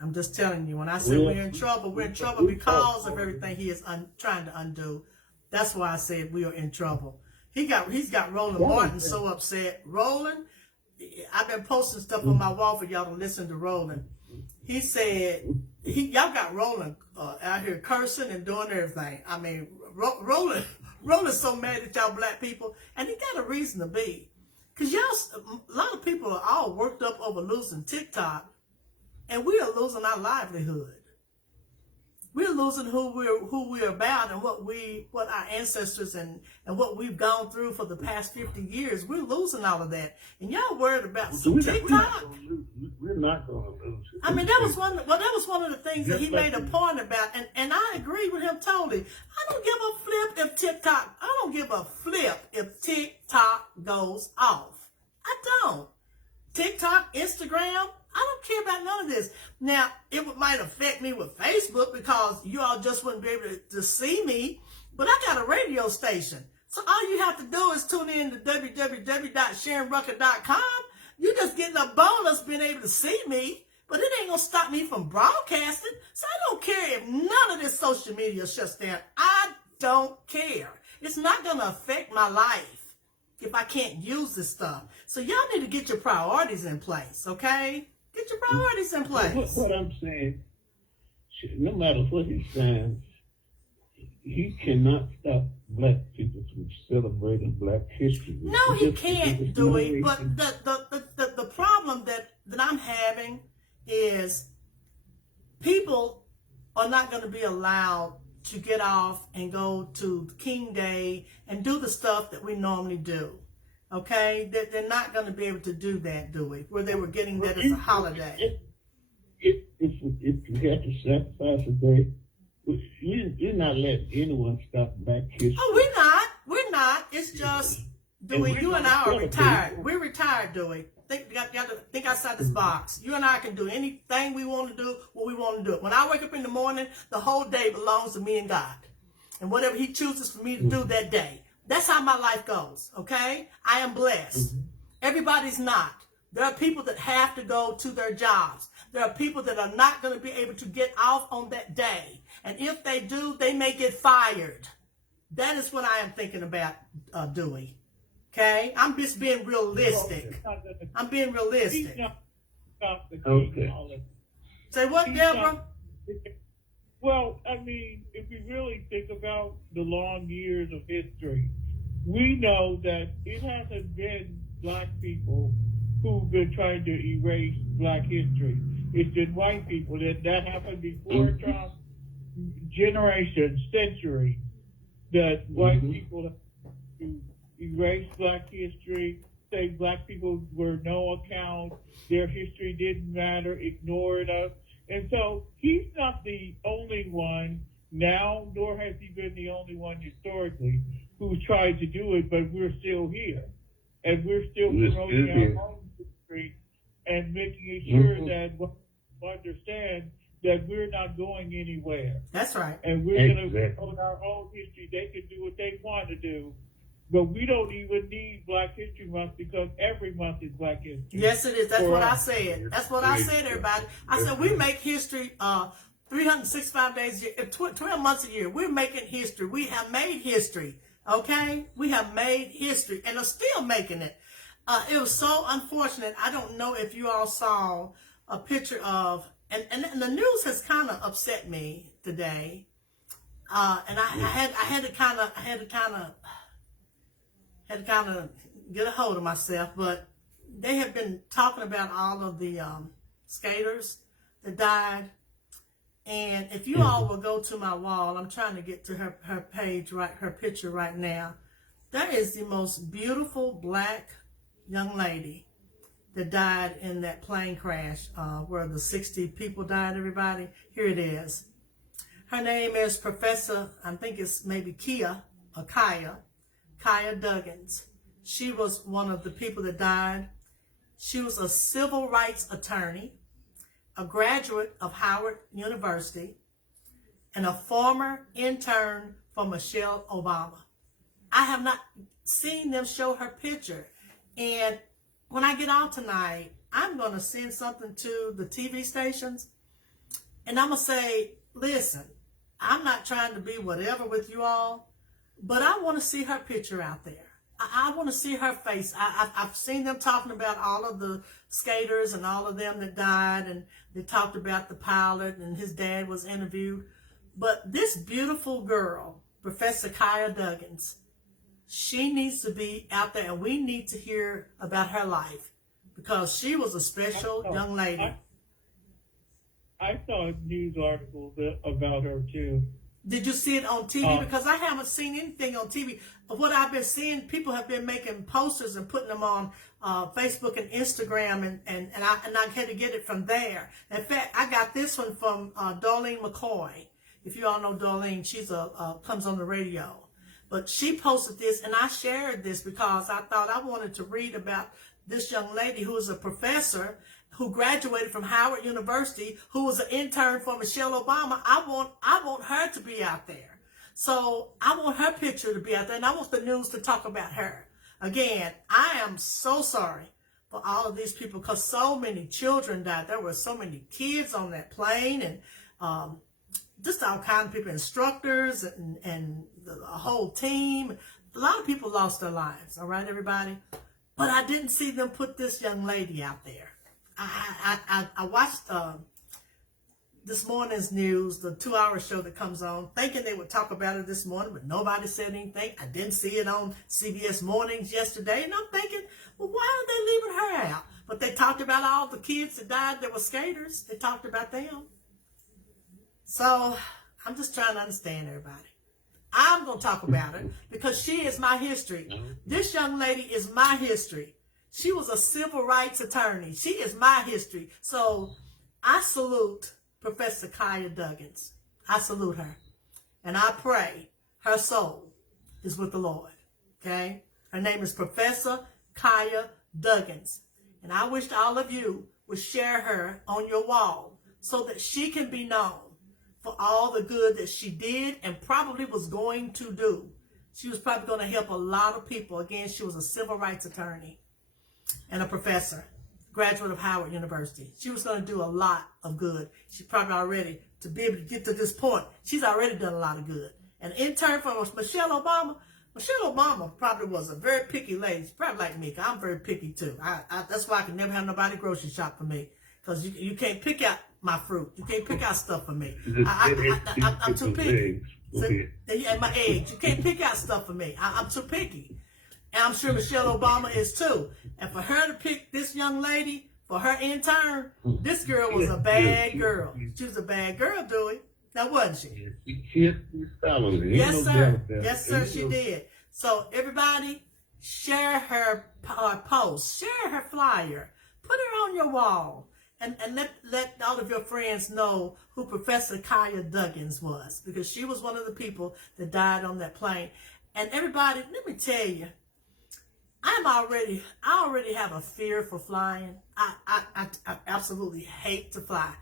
I'm just telling you, when I say we're in trouble because of everything he is trying to undo. That's why I said we are in trouble. He's got Roland Martin so upset. Roland, I've been posting stuff on my wall for y'all to listen to Roland. He said, y'all got Roland out here cursing and doing everything. I mean, Roland's so mad at y'all black people, and he got a reason to be. Because a lot of people are all worked up over losing TikTok, and we are losing our livelihood. We're losing who we're about and what our ancestors and what we've gone through for the past 50 years. We're losing all of that. And y'all worried about some TikTok. We're not going to lose it. I mean, that was one of the things that he made a point about, and I agree with him totally. I don't give a flip if TikTok goes off. I don't. TikTok, Instagram, I don't care about none of this. Now, it might affect me with Facebook because you all just wouldn't be able to see me, but I got a radio station. So all you have to do is tune in to www.SharonRucker.com. You're just getting a bonus being able to see me, but it ain't going to stop me from broadcasting. So I don't care if none of this social media shuts down. I don't care. It's not going to affect my life if I can't use this stuff. So y'all need to get your priorities in place, okay? Get your priorities in place. What I'm saying, no matter what he's saying, he cannot stop black people from celebrating black history. No, he can't do it. But the problem that I'm having is people are not going to be allowed to get off and go to King Day and do the stuff that we normally do. Okay? They're not going to be able to do that, do we? Where they were getting that as a holiday. If you had to sacrifice a day, you're not letting anyone stop black history. Oh, we're not. It's just, Dewey, you and I are retired. We're retired, Dewey. to think outside this box. You and I can do anything we want to do, what we want to do. When I wake up in the morning, the whole day belongs to me and God. And whatever he chooses for me to do that day. That's how my life goes, okay? I am blessed. Everybody's not. There are people that have to go to their jobs. There are people that are not going to be able to get off on that day. And if they do, they may get fired. That is what I am thinking about, Dewey. Okay? I'm just being realistic. I'm being realistic. Okay. Say what, Deborah? Well, I mean, if you really think about the long years of history, we know that it hasn't been black people who've been trying to erase black history. It's been white people. That happened before Trump, generations, centuries, that white people have to erase black history, say black people were no account, their history didn't matter, ignored us. And so he's not the only one now, nor has he been the only one historically who's tried to do it, but we're still here. And we're still promoting our own history and making sure that we understand that we're not going anywhere. That's right. And we're going to promote our own history. They can do what they want to do. But we don't even need Black History Month because every month is Black History. Yes, it is. That's what I said. That's what I said, everybody. I said we make history 365 days a year, 12 months a year. We're making history. We have made history, okay? We have made history and are still making it. It was so unfortunate. I don't know if you all saw a picture of, and the news has kind of upset me today. And I had to kind of get a hold of myself, but they have been talking about all of the skaters that died. And if you all will go to my wall, I'm trying to get to her page, right, her picture right now. There is the most beautiful black young lady that died in that plane crash where the 60 people died, everybody. Here it is. Her name is Professor, I think it's maybe Kaya Duggins. She was one of the people that died. She was a civil rights attorney, a graduate of Howard University, and a former intern for Michelle Obama. I have not seen them show her picture. And when I get out tonight, I'm going to send something to the TV stations. And I'm going to say, listen, I'm not trying to be whatever with you all, but I want to see her picture out there. I want to see her face. I've seen them talking about all of the skaters and all of them that died, and they talked about the pilot and his dad was interviewed. But this beautiful girl, Professor Kaya Duggins, she needs to be out there, and we need to hear about her life because she was a special young lady. I saw a news article about her too. Did you see it on TV? Because I haven't seen anything on TV. What I've been seeing, people have been making posters and putting them on Facebook and Instagram, and I had to get it from there. In fact, I got this one from Darlene McCoy. If you all know Darlene, she's comes on the radio. But she posted this, and I shared this because I thought I wanted to read about this young lady who is a professor who graduated from Howard University, who was an intern for Michelle Obama. I want her to be out there. So I want her picture to be out there, and I want the news to talk about her. Again, I am so sorry for all of these people because so many children died. There were so many kids on that plane, and just all kinds of people, instructors and the whole team. A lot of people lost their lives, all right, everybody? But I didn't see them put this young lady out there. I watched this morning's news, the 2-hour show that comes on, thinking they would talk about it this morning, but nobody said anything. I didn't see it on CBS Mornings yesterday, and I'm thinking, well, why are they leaving her out? But they talked about all the kids that died that were skaters. They talked about them. So I'm just trying to understand everybody. I'm going to talk about her because she is my history. This young lady is my history. She was a civil rights attorney. She is my history. So I salute Professor Kaya Duggins. I salute her. And I pray her soul is with the Lord. Okay? Her name is Professor Kaya Duggins. And I wish all of you would share her on your wall so that she can be known for all the good that she did and probably was going to do. She was probably going to help a lot of people. Again, she was a civil rights attorney and a professor, graduate of Howard University. She was going to do a lot of good. She probably already, to be able to get to this point, she's already done a lot of good. An intern for Michelle Obama. Michelle Obama probably was a very picky lady. She's probably like me, 'cause I'm very picky too. That's why I can never have nobody grocery shop for me. Because you can't pick out my fruit. You can't pick out stuff for me. I'm too picky. And my eggs. You can't pick out stuff for me. I'm too picky. And I'm sure Michelle Obama is too. And for her to pick this young lady for her intern, this girl was a bad girl. She was a bad girl, Dewey. Now, wasn't she? Yes, sir. Yes, sir, she did. So, everybody, share her post. Share her flyer. Put her on your wall. And let all of your friends know who Professor Kaya Duggins was. Because she was one of the people that died on that plane. And everybody, let me tell you, I already have a fear for flying. I absolutely hate to fly.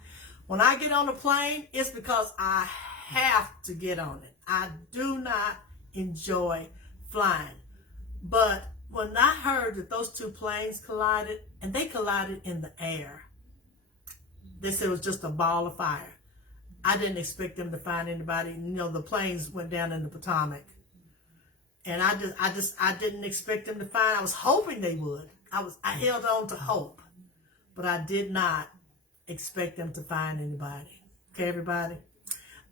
When I get on a plane, it's because I have to get on it. I do not enjoy flying. But when I heard that those two planes collided, and they collided in the air, they said it was just a ball of fire. I didn't expect them to find anybody. You know, the planes went down in the Potomac. And I didn't expect them to find. I was hoping they would. I held on to hope, but I did not expect them to find anybody. Okay, everybody.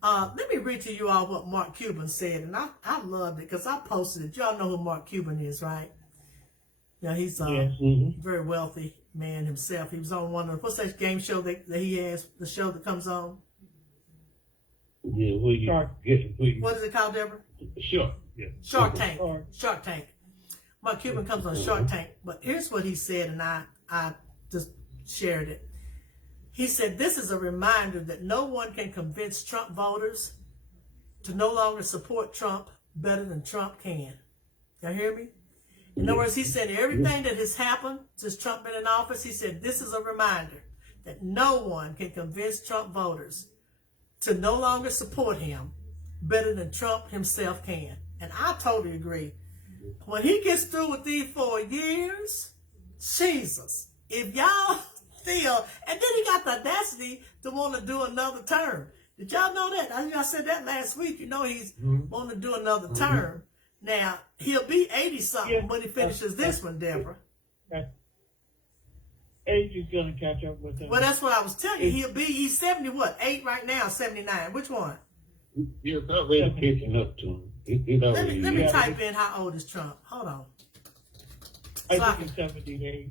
Let me read to you all what Mark Cuban said, and I loved it because I posted it. Y'all know who Mark Cuban is, right? Yeah, he's a very wealthy man himself. He was on one of what's that game show that he has? The show that comes on. Yeah, what is it called, Deborah? Sure. Yeah. Shark Tank. Shark Tank. Mark Cuban comes on Shark Tank. But here's what he said, and I just shared it. He said, this is a reminder that no one can convince Trump voters to no longer support Trump better than Trump can. Y'all hear me? In other words, he said everything that has happened since Trump been in office, he said this is a reminder that no one can convince Trump voters to no longer support him better than Trump himself can. And I totally agree. When he gets through with these 4 years, Jesus, if y'all still, and then he got the audacity to want to do another term. Did y'all know that? I said that last week. You know he's wanting to do another term. Now, he'll be 80-something when he finishes this one, Deborah. Age is going to catch up with him. Well, that's what I was telling you. He's 70, what, 8 right now, 79. Which one? You're already catching up to him. Let me type in how old is Trump. Hold on. I think it's 78.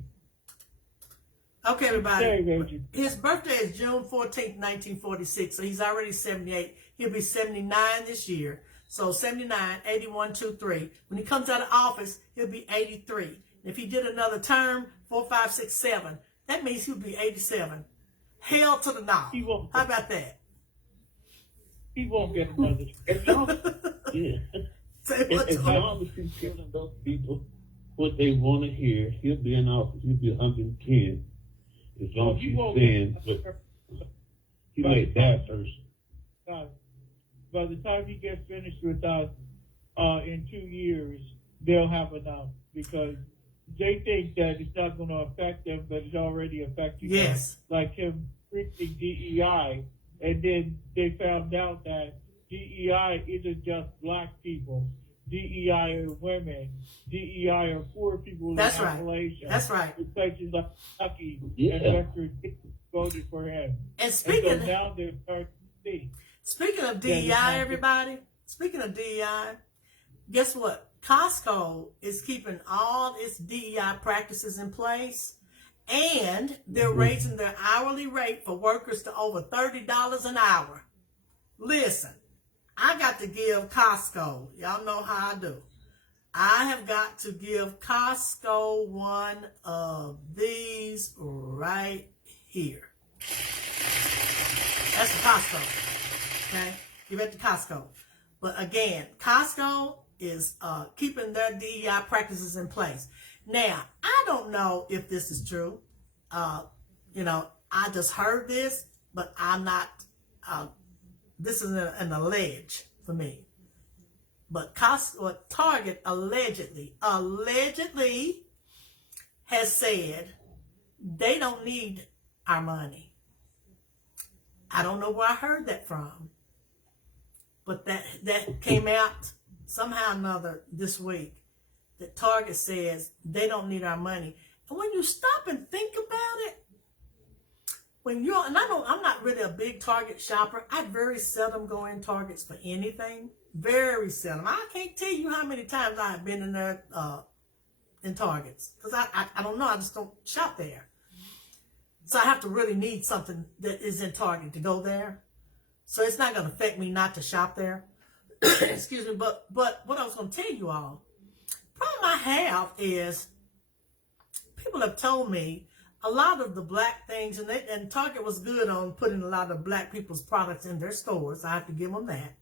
Okay, everybody. His birthday is June 14th, 1946, so he's already 78. He'll be 79 this year. So 79, 81, 2, 3. When he comes out of office, he'll be 83. If he did another term, 4, 5, 6, 7, that means he'll be 87. Hell to the no. How about that? He won't get another. As long as he's telling those people what they want to hear, he'll be in office. He'll be 110. As long as he's saying, but he may die first. By the time he gets finished with us in 2 years, they'll have enough because they think that it's not going to affect them, but it's already affecting them. Like him reaching DEI, and then they found out that DEI isn't just black people. DEI are women. DEI are poor people in Appalachia. That's right. In places like Kentucky and Western voted for him. And speaking so now they're starting to see. Speaking of DEI, everybody, speaking of DEI, guess what? Costco is keeping all its DEI practices in place, and they're raising their hourly rate for workers to over $30 an hour. Listen, I got to give Costco, y'all know how I do. I have got to give Costco one of these right here. That's Costco. Okay, give it to Costco. But again, Costco is keeping their DEI practices in place. Now, I don't know if this is true. you know, I just heard this, but I'm not, this is an allege for me. But Target allegedly has said they don't need our money. I don't know where I heard that from, but that came out somehow or another this week, that Target says they don't need our money. And when you stop and think about it, I'm not really a big Target shopper. I very seldom go in Targets for anything. Very seldom. I can't tell you how many times I have been in there in Targets, because I don't know. I just don't shop there. So I have to really need something that is in Target to go there. So it's not going to affect me not to shop there. Excuse me. But what I was going to tell you all, problem I have is people have told me a lot of the black things, and Target was good on putting a lot of black people's products in their stores. I have to give them that.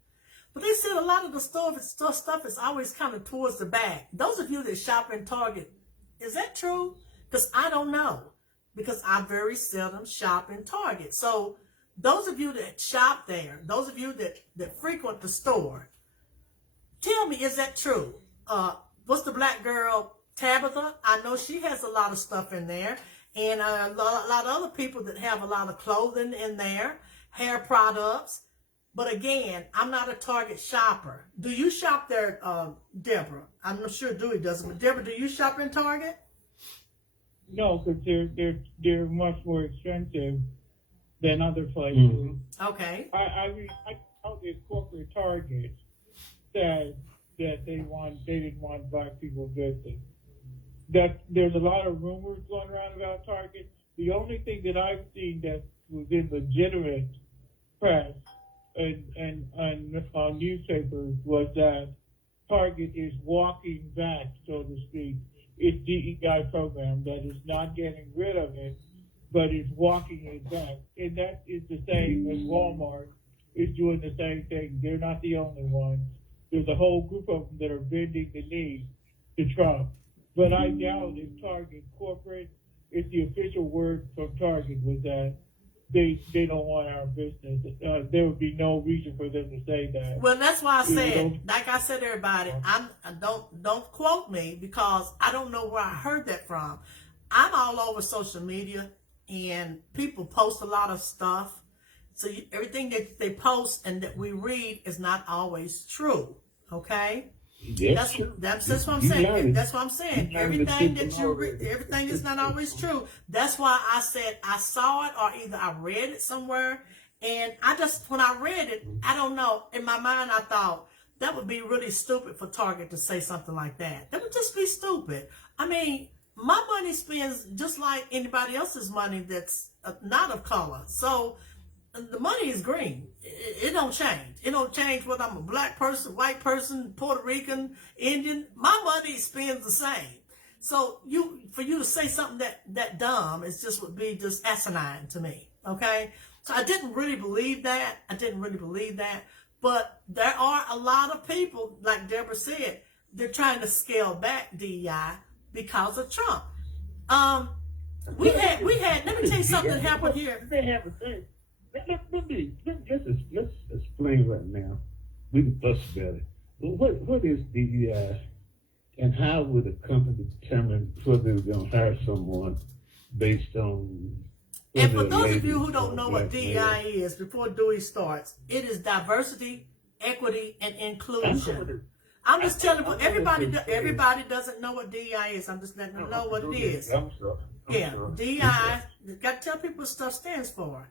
But they said a lot of the store stuff is always kind of towards the back. Those of you that shop in Target, is that true? Because I don't know. Because I very seldom shop in Target. So those of you that shop there, those of you that frequent the store, tell me, is that true? What's the black girl, Tabitha? I know she has a lot of stuff in there. And a lot of other people that have a lot of clothing in there, hair products. But again, I'm not a Target shopper. Do you shop there, Deborah? I'm not sure Dewey doesn't. But Deborah, do you shop in Target? No, because they're much more expensive than other places. Mm-hmm. Okay. I know that corporate Target said that they didn't want black people visiting. That there's a lot of rumors going around about Target. The only thing that I've seen that was in legitimate press and on newspapers was that Target is walking back, so to speak, its DEI program, that is not getting rid of it, but is walking it back. And that is the same as Walmart is doing the same thing. They're not the only ones. There's a whole group of them that are bending the knee to Trump. But I doubt if Target corporate, if the official word from Target was that they don't want our business, there would be no reason for them to say that. Well, that's why I said, like I said, everybody, don't quote me, because I don't know where I heard that from. I'm all over social media, and people post a lot of stuff. So everything that they post and that we read is not always true. Okay. That's what I'm saying. That's what I'm saying. Everything that you read, everything is not always true. That's why I said I saw it, or either I read it somewhere, and when I read it, I don't know. In my mind, I thought that would be really stupid for Target to say something like that. That would just be stupid. I mean, my money spends just like anybody else's money that's not of color. So the money is green. It don't change. It don't change whether I'm a black person, white person, Puerto Rican, Indian. My money spends the same. So for you to say something that dumb, it just would be just asinine to me. Okay? So I didn't really believe that. But there are a lot of people, like Deborah said, they're trying to scale back DEI because of Trump. We had. Let me tell you something that happened here. They have a thing. Let's explain right now. We can fuss about it. What is DEI, and how would a company determine whether they're going to hire someone based on? And for those of you who don't know what DEI is, before Dewey starts, it is diversity, equity, and inclusion. I'm just telling you, everybody doesn't know what DEI is. I'm just letting them know what it is. Yeah, DEI, you got to tell people what stuff stands for.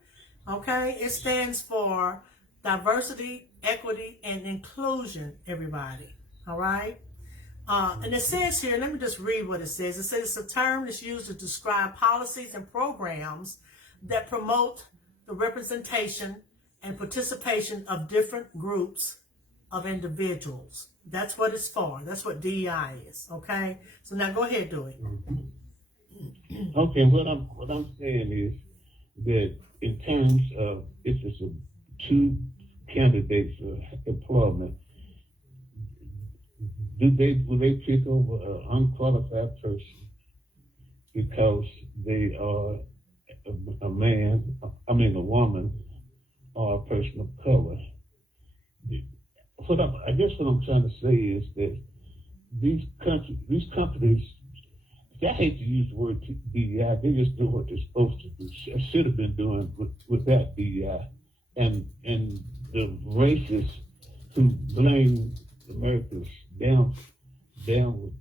Okay, it stands for diversity, equity, and inclusion, everybody. All right? And it says here, let me just read what it says. It says it's a term that's used to describe policies and programs that promote the representation and participation of different groups of individuals. That's what it's for. That's what DEI is. Okay? So now go ahead, Dewey. Okay, what I'm saying is that in terms of if it's two candidates for employment, will they pick over an unqualified person because they are a woman or a person of color. I guess what I'm trying to say is that these companies, I hate to use the word DEI, they just do what they're supposed to do. Should have been doing without DEI. And the racists who blame America's downward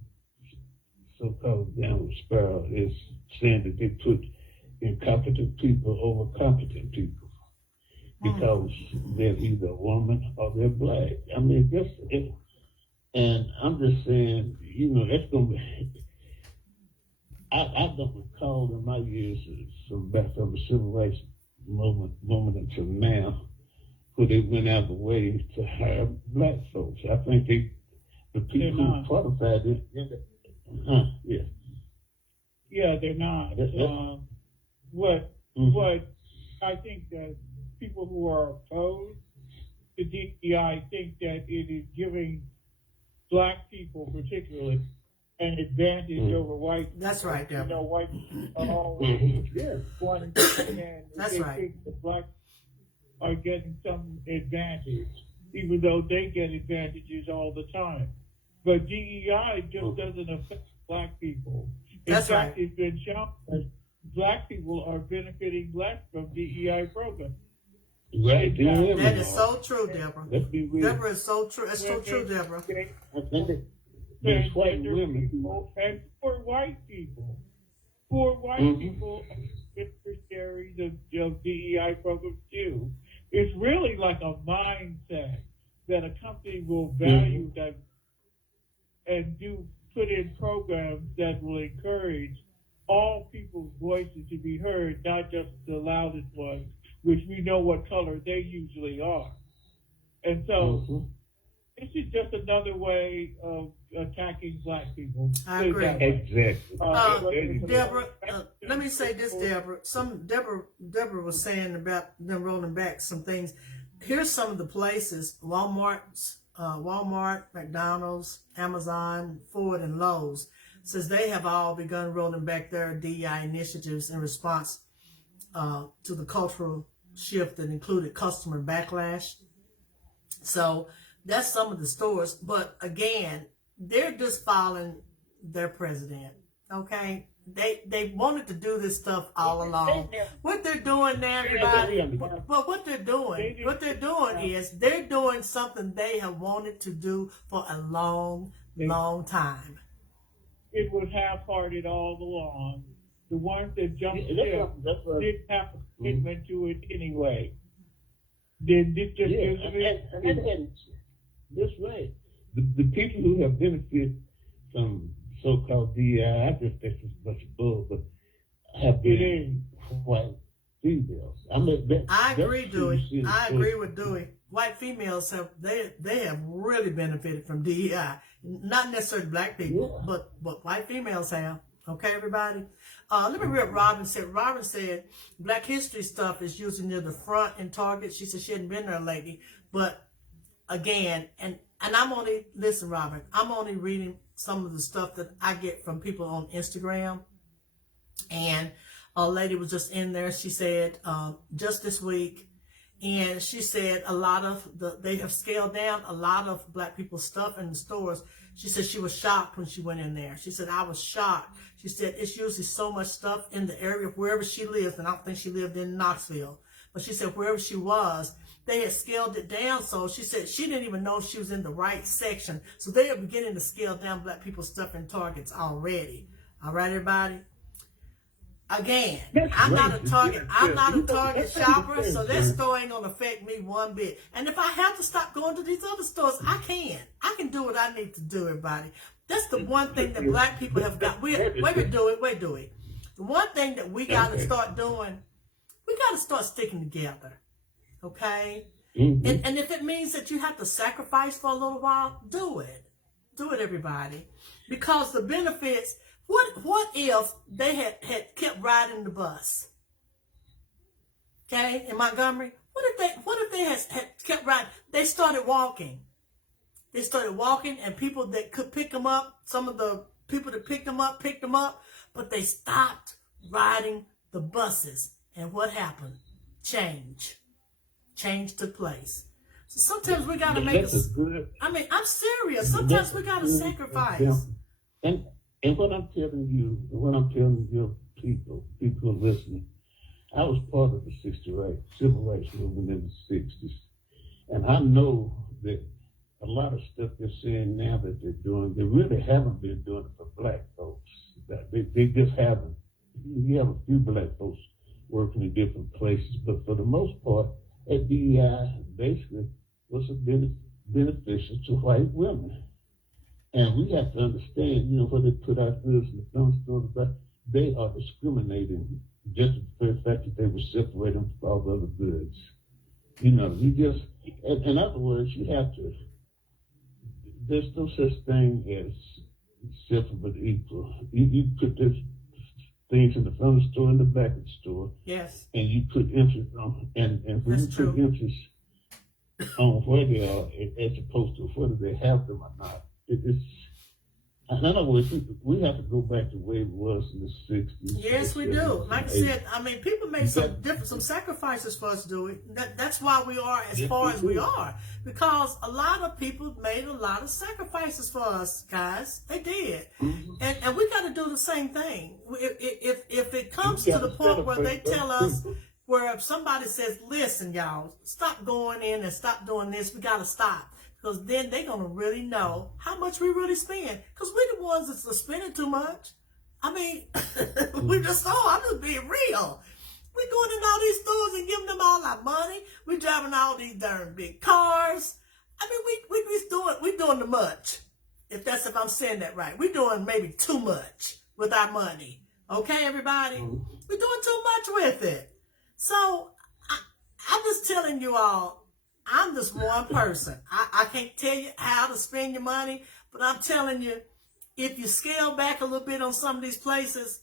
so-called downward spiral is saying that they put incompetent people over competent people because they're either a woman or they're black. I mean, that's it. And I'm just saying, that's going to be... I don't recall in my years from the civil rights moment until now, where they went out of the way to hire black folks. I think the people who qualified it, yeah. Yeah, they're not. What I think that people who are opposed to DEI think that it is giving black people particularly an advantage over white people. That's right, Deborah. White people are always wanting to stand. That's they right. think the blacks are getting some advantage, even though they get advantages all the time. But DEI just doesn't affect black people. In That's fact, right. it's been shown that black people are benefiting less from DEI programs. Right. That is so true, Deborah. Let's be real. Deborah is so true. It's so true, Deborah. There's white women and poor white people. Poor white people are beneficiaries of DEI programs too. It's really like a mindset that a company will value that and put in programs that will encourage all people's voices to be heard, not just the loudest ones, which we know what color they usually are. And so this is just another way of attacking black people. I agree. Exactly. Deborah, let me say this, Deborah. Deborah was saying about them rolling back some things. Here's some of the places: Walmart, McDonald's, Amazon, Ford, and Lowe's. Says they have all begun rolling back their DEI initiatives in response to the cultural shift that included customer backlash. So that's some of the stores. But again, they're just following their president. Okay? They wanted to do this stuff all along. What they're doing now, everybody, what they're doing is they're doing something they have wanted to do for a long, long time. It was half-hearted all along. The ones that jumped ship didn't have a commitment to it anyway. Then this just gives me... That's right. The people who have benefited from so-called DEI, I just think it's a bunch of bull, but have been white females. I agree, Dewey. I agree with Dewey. White females have really benefited from DEI. Not necessarily black people, but white females have. Okay, everybody? Let me read what Robin said. Robin said Black History stuff is usually near the front in Target. She said she hadn't been there lately. But again, and I'm only, listen, Robin, I'm only reading some of the stuff that I get from people on Instagram. And a lady was just in there. She said just this week, and she said they have scaled down a lot of black people's stuff in the stores. She said she was shocked when she went in there. She said, I was shocked. She said it's usually so much stuff in the area wherever she lives, and I don't think she lived in Knoxville. But she said wherever she was, they had scaled it down. So she said she didn't even know she was in the right section. So they are beginning to scale down black people's stuff in Targets already. All right, everybody? Again, I'm not a Target shopper, so that store ain't gonna affect me one bit. And if I have to stop going to these other stores, I can do what I need to do, everybody. That's the one thing that black people have got. Wait, do it. The one thing that we gotta start doing, we gotta start sticking together. Okay? And if it means that you have to sacrifice for a little while, do it. Do it, everybody. Because the benefits. What if they had kept riding the bus? Okay, in Montgomery. What if they had kept riding? They started walking. And people that could pick them up, some of the people that picked them up. but they stopped riding the buses. And what happened? Change took place. So sometimes we got to make I'm serious. Sometimes we got to sacrifice. And what I'm telling you, your people listening, I was part of the civil rights movement in the 60s. And I know that a lot of stuff they're saying now that they're doing, they really haven't been doing it for black folks. They just haven't. You have a few black folks working in different places, but for the most part, DEI basically was beneficial to white women. And we have to understand, when they put our goods in the front store, they are discriminating just for the fact that they were separating from all the other goods. In other words, you have to, there's no such thing as separate but equal. You put this things in the front of the store and the back of the store. Yes. And you put emphasis on, and when you put emphasis on where they are as opposed to whether they have them or not, it's, in other words, we have to go back to the way it was in the 60s. Yes, we do. Like I said, people made some sacrifices for us, Dewey. That's why we are as far as we are. Because a lot of people made a lot of sacrifices for us, guys. They did. Mm-hmm. And we got to do the same thing. If it comes to the point where they tell us, where if somebody says, listen, y'all, stop going in and stop doing this, we got to stop. Because then they're going to really know how much we really spend. Because we're the ones that's spending too much. I'm just being real. We're going in all these stores and giving them all our money. We're driving all these darn big cars. We're doing too much. If I'm saying that right. We're doing maybe too much with our money. Okay, everybody? Mm-hmm. We're doing too much with it. So, I'm just telling you all, I'm just one person. I can't tell you how to spend your money, but I'm telling you, if you scale back a little bit on some of these places,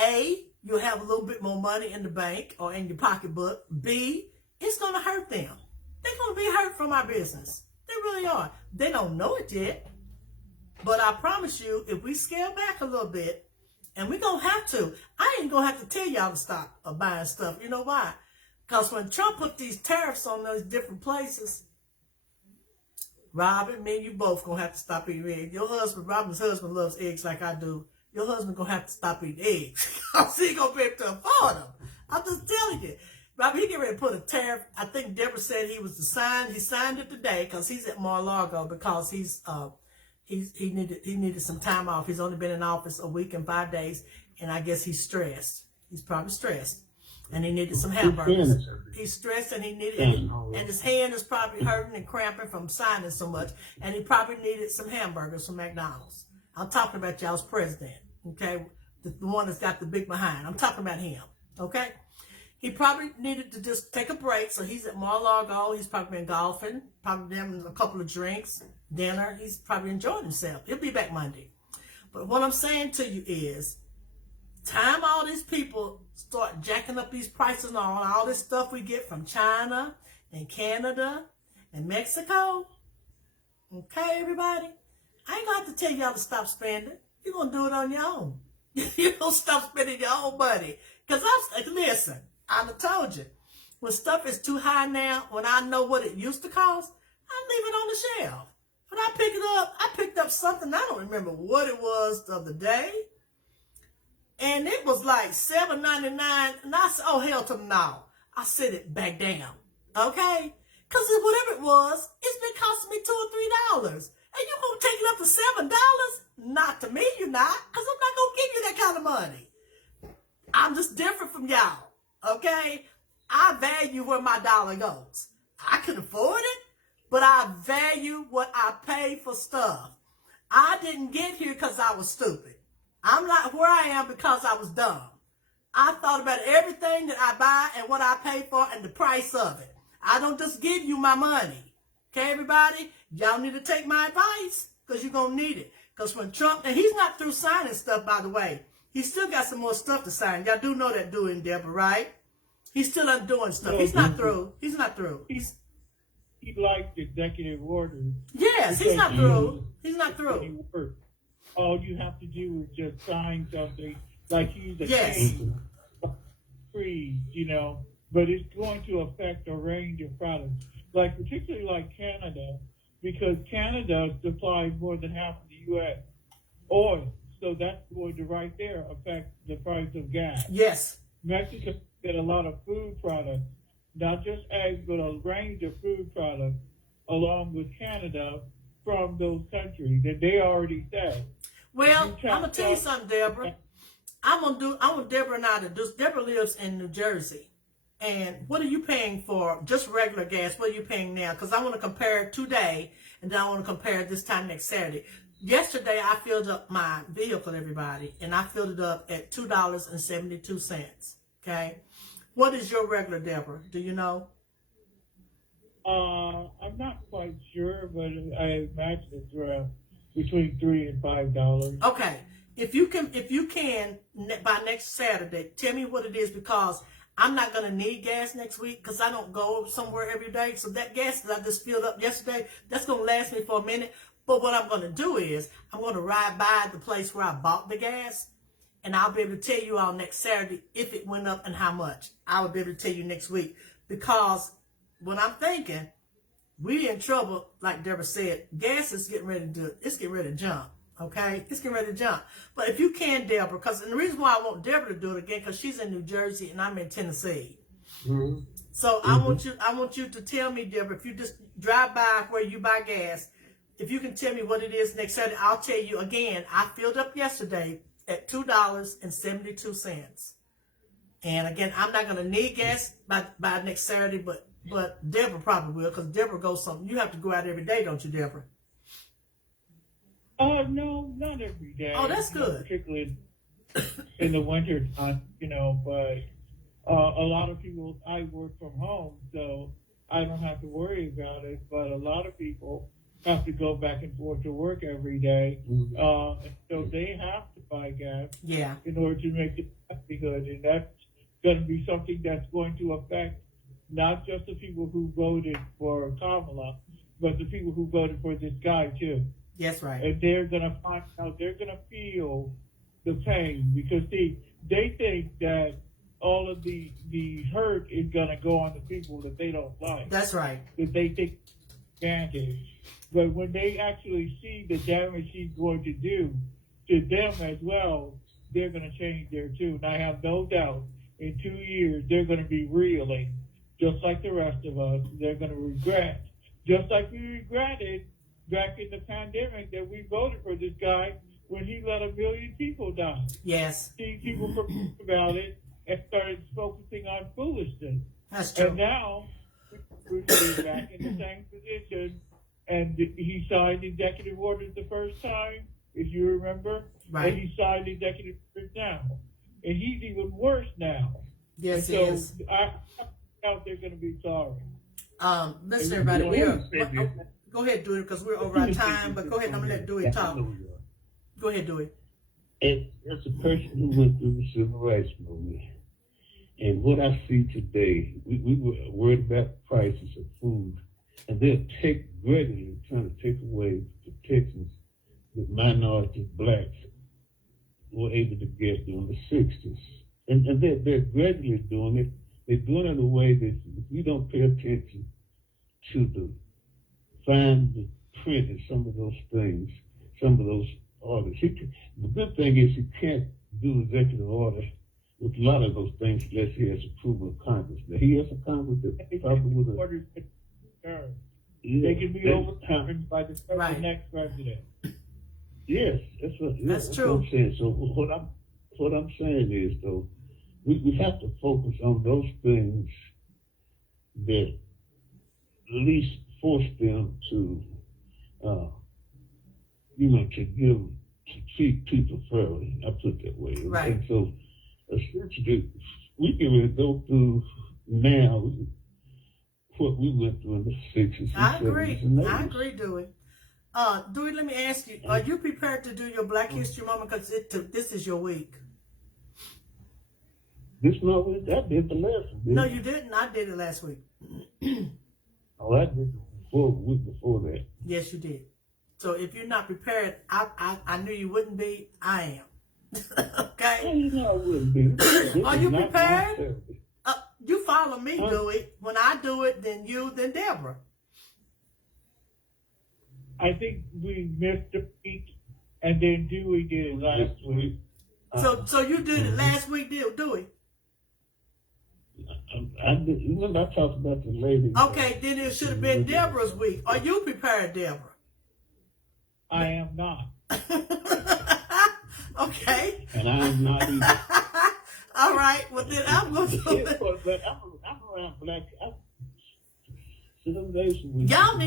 A, you'll have a little bit more money in the bank or in your pocketbook. B, it's going to hurt them. They're going to be hurt from our business. They really are. They don't know it yet, but I promise you, if we scale back a little bit, and we're going to have to, I ain't going to have to tell y'all to stop buying stuff. You know why? Because when Trump put these tariffs on those different places, Robin, me and you both going to have to stop eating eggs. Robin's husband loves eggs like I do. Your husband going to have to stop eating eggs. Because he going to be able to afford them. I'm just telling you. Robin, he get ready to put a tariff. I think Deborah said he signed it today because he's at Mar-a-Lago because he needed some time off. He's only been in office a week and 5 days, and I guess he's stressed. He's probably stressed. And he needed some hamburgers. He's stressed and he needed, and his hand is probably hurting and cramping from signing so much. And he probably needed some hamburgers from McDonald's. I'm talking about y'all's president, okay? The one that's got the big behind. I'm talking about him, okay? He probably needed to just take a break. So he's at Mar-a-Lago. He's probably been golfing, probably having a couple of drinks, dinner. He's probably enjoying himself. He'll be back Monday. But what I'm saying to you is, time all these people start jacking up these prices on all this stuff we get from China and Canada and Mexico. Okay, everybody? I ain't going to have to tell y'all to stop spending. You're going to do it on your own. You're going to stop spending your own money. Because listen, I done told you, when stuff is too high now, when I know what it used to cost, I leave it on the shelf. When I picked up something, I don't remember what it was the other day. And it was like $7.99, and I said, oh, hell to the no. I set it back down, okay? Because whatever it was, it's been costing me $2 or $3. And you going to take it up to $7? Not to me, you're not, because I'm not going to give you that kind of money. I'm just different from y'all, okay? I value where my dollar goes. I can afford it, but I value what I pay for stuff. I didn't get here because I was stupid. I'm not where I am because I was dumb. I thought about everything that I buy and what I pay for and the price of it. I don't just give you my money. Okay, everybody? Y'all need to take my advice because you're going to need it. Because when Trump, and he's not through signing stuff, by the way. He's still got some more stuff to sign. Y'all do know that, doing Deborah, right? He's still undoing stuff. He's not through. He's not through. He liked executive orders. Yes, he's not through. He's not through. all you have to do is just sign something, like use a Yes. cane, freeze, but it's going to affect a range of products, like particularly like Canada, because Canada supplies more than half of the U.S. oil, so that's going to right there affect the price of gas. Yes. Mexico get a lot of food products, not just eggs, but a range of food products, along with Canada, from those countries that they already said. Well, I'm gonna tell you something, Deborah. I want Deborah and I to do. Deborah lives in New Jersey, and what are you paying for just regular gas? What are you paying now? Because I want to compare today, and then I want to compare this time next Saturday. Yesterday, I filled up my vehicle, everybody, and I filled it up at $2.72. Okay, what is your regular, Deborah? Do you know? I'm not quite sure, but I imagine it's around between $3 and $5. Okay, if you can, by next Saturday, tell me what it is, because I'm not gonna need gas next week because I don't go somewhere every day. So that gas that I just filled up yesterday, that's gonna last me for a minute. But what I'm gonna do is I'm gonna ride by the place where I bought the gas, and I'll be able to tell you all next Saturday if it went up and how much. I will be able to tell you next week, because what I'm thinking, we in trouble, like Deborah said. Gas is getting ready to jump. Okay, it's getting ready to jump. But if you can, Deborah, and the reason why I want Deborah to do it again, because she's in New Jersey and I'm in Tennessee. Mm-hmm. So I want you to tell me, Deborah, if you just drive by where you buy gas, if you can tell me what it is next Saturday, I'll tell you again. I filled up yesterday at $2.72. And again, I'm not gonna need gas by next Saturday, but Deborah probably will, because Deborah goes something. You have to go out every day, don't you, Deborah? No, not every day. Oh, that's good. Particularly in the winter time, but a lot of people, I work from home, so I don't have to worry about it, but a lot of people have to go back and forth to work every day, so they have to buy gas in order to make the livelihood, and that's going to be something that's going to affect not just the people who voted for Kamala, but the people who voted for this guy too. Yes, right. And they're going to find out, they're going to feel the pain, because they think that all of the hurt is going to go on the people that they don't like. That's right. That they take advantage. But when they actually see the damage he's going to do to them as well, they're going to change their tune. I have no doubt in 2 years they're going to be reeling, just like the rest of us. They're going to regret, just like we regretted back in the pandemic that we voted for this guy when he let 1 million people die. Yes. See, people forgot about it and started focusing on foolishness. That's true. And now we're back in the same position. And he signed executive orders the first time, if you remember. Right. And he signed executive orders now. And he's even worse now. Yes, and he is. So I doubt they're going to be sorry. Listen, everybody, we are. Go ahead, Dewey, because we're over our time. But go ahead, I'm gonna let Dewey talk. Go ahead, Dewey. As a person who went through the civil rights movement, and what I see today, we were worried about prices of food, and they'll gradually trying to take away protections that minorities, blacks, were able to get during the 60s. And they're gradually doing it. They're doing it in a way that if we don't pay attention to the fine print of some of those things, some of those orders. The good thing is he can't do executive orders with a lot of those things unless he has approval of Congress. Now, he has a Congress that probably would have... They can be overturned by the next president. Yes, that's true. What I'm saying. So what I'm saying is, though, we have to focus on those things that at least force them to, to treat people fairly. I put it that way. Right. And so, essentially, we can really go through now what we went through in the 60s. I agree. 70s, and 80s. I agree, Dewey. Dewey, let me ask you, are you prepared to do your Black History Moment? Because this is your week. This month, I did the last one. No, you didn't. I did it last week. Oh, I did the week before that. Yes, you did. So if you're not prepared, I knew you wouldn't be. I am. Okay? Well, you know I wouldn't be. This Are is you not my prepared? service. You follow me, Dewey. When I do it, then you, then Deborah. I think we missed a week, and then Dewey did it last week. So you did it last week, Dewey. Remember I talked about the lady. Okay, then it should have been Deborah's week. Are you prepared, Deborah? I am not. Okay. And I'm not either. All right. Well, then I'm going to do it. But I'm around black. 7 days a week. Y'all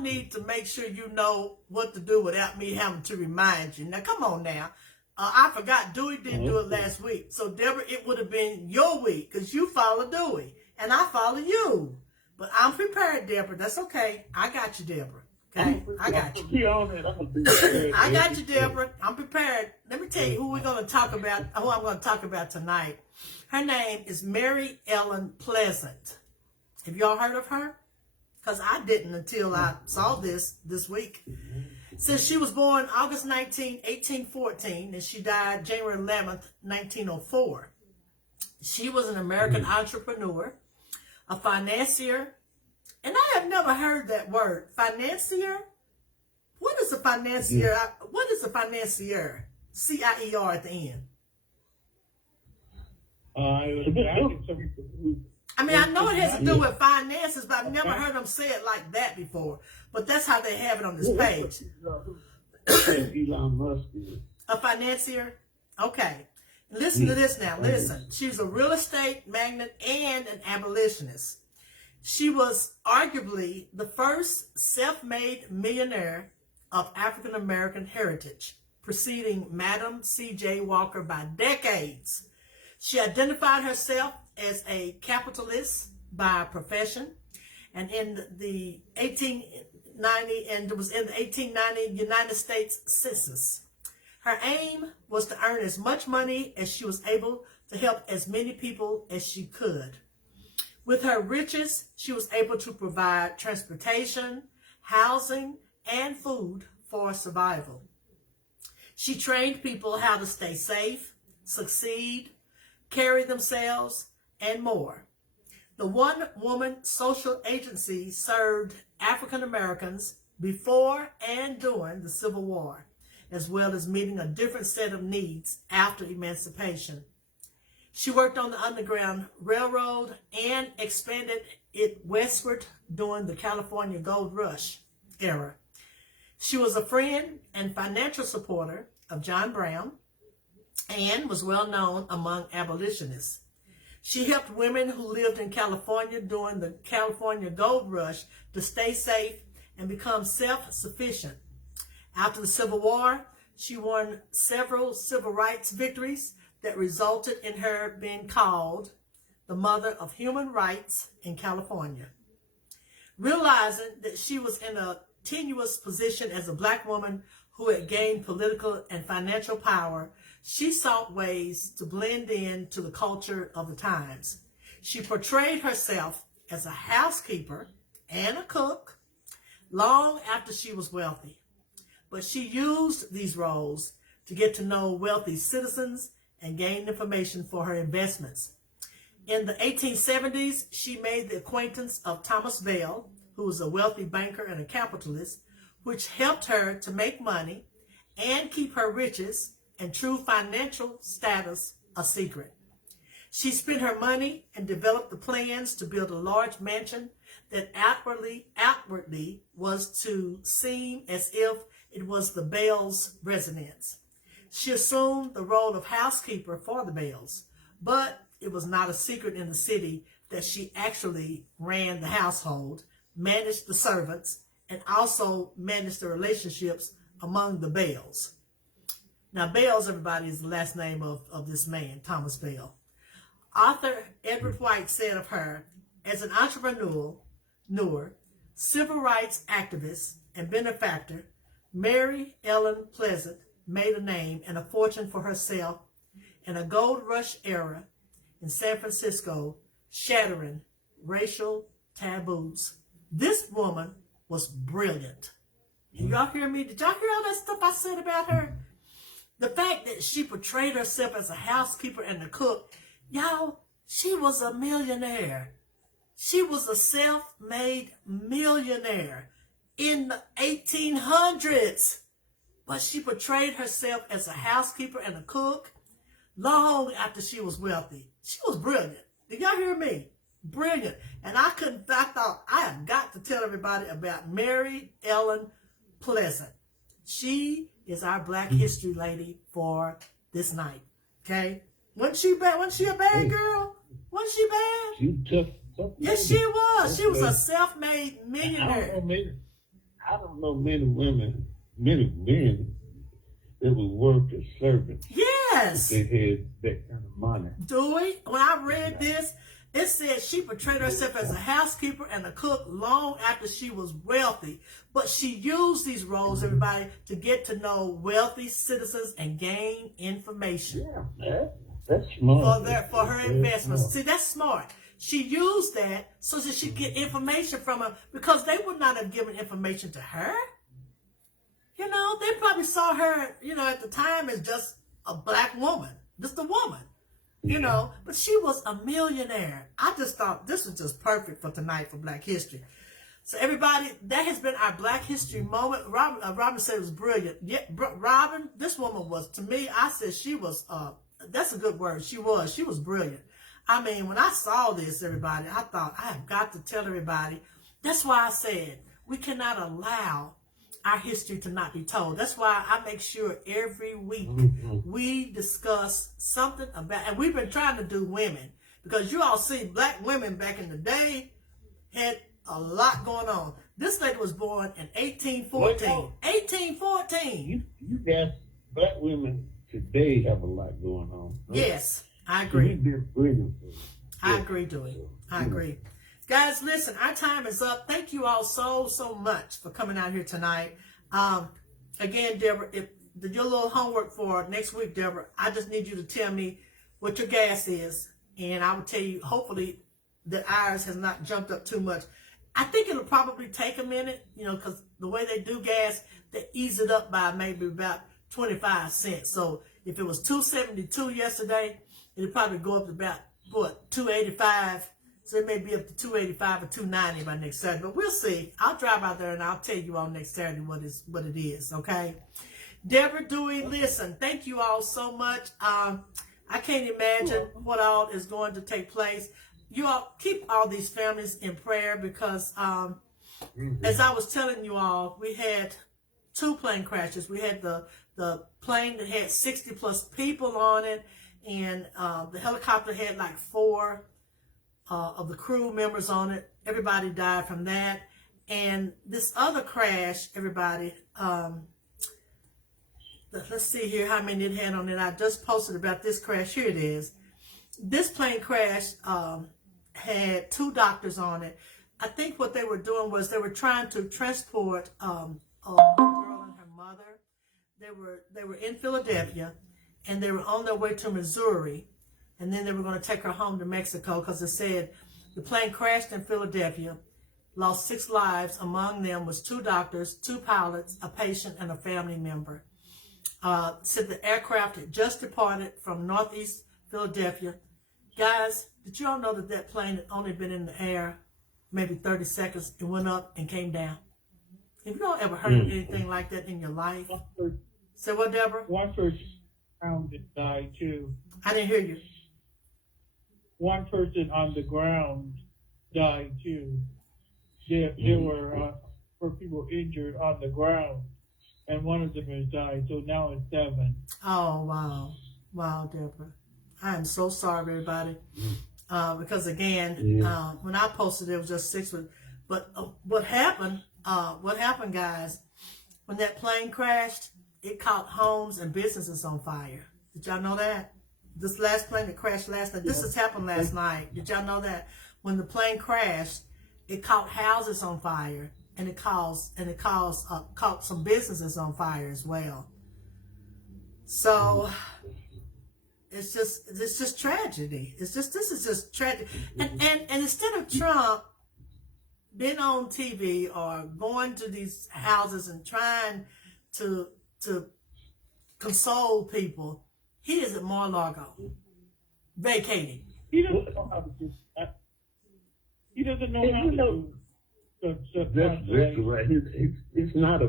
need to make sure you know what to do without me having to remind you. Now, come on now. I forgot Dewey didn't do it last week. So, Deborah, it would have been your week because you follow Dewey and I follow you. But I'm prepared, Deborah. That's okay. I got you, Deborah. Okay? I got you. Be on it. I'm gonna be prepared. I got you, Deborah. I'm prepared. Let me tell you who we're going to talk about, who I'm going to talk about tonight. Her name is Mary Ellen Pleasant. Have y'all heard of her? Because I didn't until I saw this week. Since she was born August 19, 1814, and she died January 11th, 1904. She was an American entrepreneur, a financier, and I have never heard that word, financier. What is a financier? What is a financier? C-I-E-R at the end. It was back in some. I mean, I know it has to do with finances, but I've never heard them say it like that before. But that's how they have it on this page. Elon Musk is. A financier? Okay. Listen to this now. Listen. She's a real estate magnate and an abolitionist. She was arguably the first self-made millionaire of African American heritage, preceding Madam C.J. Walker by decades. She identified herself as a capitalist by profession, and in the 1890, and it was in the 1890 United States Census. Her aim was to earn as much money as she was able to help as many people as she could. With her riches, she was able to provide transportation, housing, and food for survival. She trained people how to stay safe, succeed, carry themselves, and more. The one-woman social agency served African Americans before and during the Civil War, as well as meeting a different set of needs after emancipation. She worked on the Underground Railroad and expanded it westward during the California Gold Rush era. She was a friend and financial supporter of John Brown and was well known among abolitionists. She helped women who lived in California during the California Gold Rush to stay safe and become self-sufficient. After the Civil War, she won several civil rights victories that resulted in her being called the mother of human rights in California. Realizing that she was in a tenuous position as a black woman who had gained political and financial power, she sought ways to blend in to the culture of the times. She portrayed herself as a housekeeper and a cook long after she was wealthy. But she used these roles to get to know wealthy citizens and gain information for her investments. In the 1870s, she made the acquaintance of Thomas Bell, who was a wealthy banker and a capitalist, which helped her to make money and keep her riches and true financial status a secret. She spent her money and developed the plans to build a large mansion that outwardly was to seem as if it was the Bells' residence. She assumed the role of housekeeper for the Bells, but it was not a secret in the city that she actually ran the household, managed the servants, and also managed the relationships among the Bells. Now, Bells, everybody, is the last name of this man, Thomas Bell. Author Edward White said of her, as an entrepreneur, civil rights activist, and benefactor, Mary Ellen Pleasant made a name and a fortune for herself in a gold rush era in San Francisco, shattering racial taboos. This woman was brilliant. Y'all hear me? Did y'all hear all that stuff I said about her? The fact that she portrayed herself as a housekeeper and a cook, y'all, she was a millionaire. She was a self-made millionaire in the 1800s. But she portrayed herself as a housekeeper and a cook long after she was wealthy. She was brilliant. Did y'all hear me? Brilliant. And I thought, I have got to tell everybody about Mary Ellen Pleasant. She is our Black History lady for this night. Okay? Wasn't she bad? Wasn't she a bad girl? Wasn't she bad? She tough. Yes, she was. She was a self-made millionaire. I don't know many women, many men that would work as servants. Yes. They had that kind of money. Dewey, when I read this, it said she portrayed herself as a housekeeper and a cook long after she was wealthy. But she used these roles, everybody, to get to know wealthy citizens and gain information. Yeah, that's smart. For her investments. See, that's smart. She used that so that she could get information from her, because they would not have given information to her. You know, they probably saw her, you know, at the time as just a black woman, just a woman. You know, but she was a millionaire. I just thought this was just perfect for tonight for Black History. So everybody, that has been our Black History moment. Robin said it was brilliant. Yeah, Robin, this woman was, to me, I said she was, that's a good word. She was brilliant. I mean, when I saw this, everybody, I thought, I have got to tell everybody. That's why I said, we cannot allow our history to not be told. That's why I make sure every week we discuss something about, and we've been trying to do women, because you all see black women back in the day had a lot going on. This lady was born in 1814. 1814. You guys, black women today have a lot going on. Yes, I agree. Brilliant. I agree, Dewey. I agree. Guys, listen, our time is up. Thank you all so much for coming out here tonight. Again, Deborah, if your little homework for next week, Deborah, I just need you to tell me what your gas is, and I will tell you, hopefully, that ours has not jumped up too much. I think it'll probably take a minute, you know, because the way they do gas, they ease it up by maybe about 25 cents. So if it was $2.72 yesterday, it'll probably go up to about, what, $2.85. So it may be up to $2.85 or $2.90 by next Saturday, but we'll see. I'll drive out there and I'll tell you all next Saturday what it is, okay? Deborah, Dewey, listen, thank you all so much. I can't imagine what all is going to take place. You all keep all these families in prayer, because as I was telling you all, we had 2 plane crashes. We had the plane that had 60 plus people on it, and the helicopter had like 4 of the crew members on it. Everybody died from that. And this other crash, everybody, let's see here how many it had on it. I just posted about this crash. Here it is. This plane crash had 2 doctors on it. I think what they were doing was they were trying to transport a girl and her mother. They were in Philadelphia, and they were on their way to Missouri. And then they were going to take her home to Mexico, because it said the plane crashed in Philadelphia, lost 6 lives. Among them was 2 doctors, 2 pilots, a patient, and a family member. Said the aircraft had just departed from northeast Philadelphia. Guys, did you all know that plane had only been in the air maybe 30 seconds? It went up and came down. Have you all ever heard of anything like that in your life? Say what, Deborah? One person died too. I didn't hear you. One person on the ground died too. There were people injured on the ground, and one of them has died. So now it's 7. Oh, wow. Wow, Deborah. I am so sorry, everybody. Because again, when I posted, it was just 6. But what happened, guys, when that plane crashed, it caught homes and businesses on fire. Did y'all know that? This last plane that crashed last night, this has happened last night. Did y'all know that? When the plane crashed, it caught houses on fire, and it caught some businesses on fire as well. So it's just tragedy. This is just tragedy. And instead of Trump been on TV or going to these houses and trying to console people, he is at Mar-a-Lago, vacating. He doesn't know how to do that. He doesn't know how to do That's right. He's not a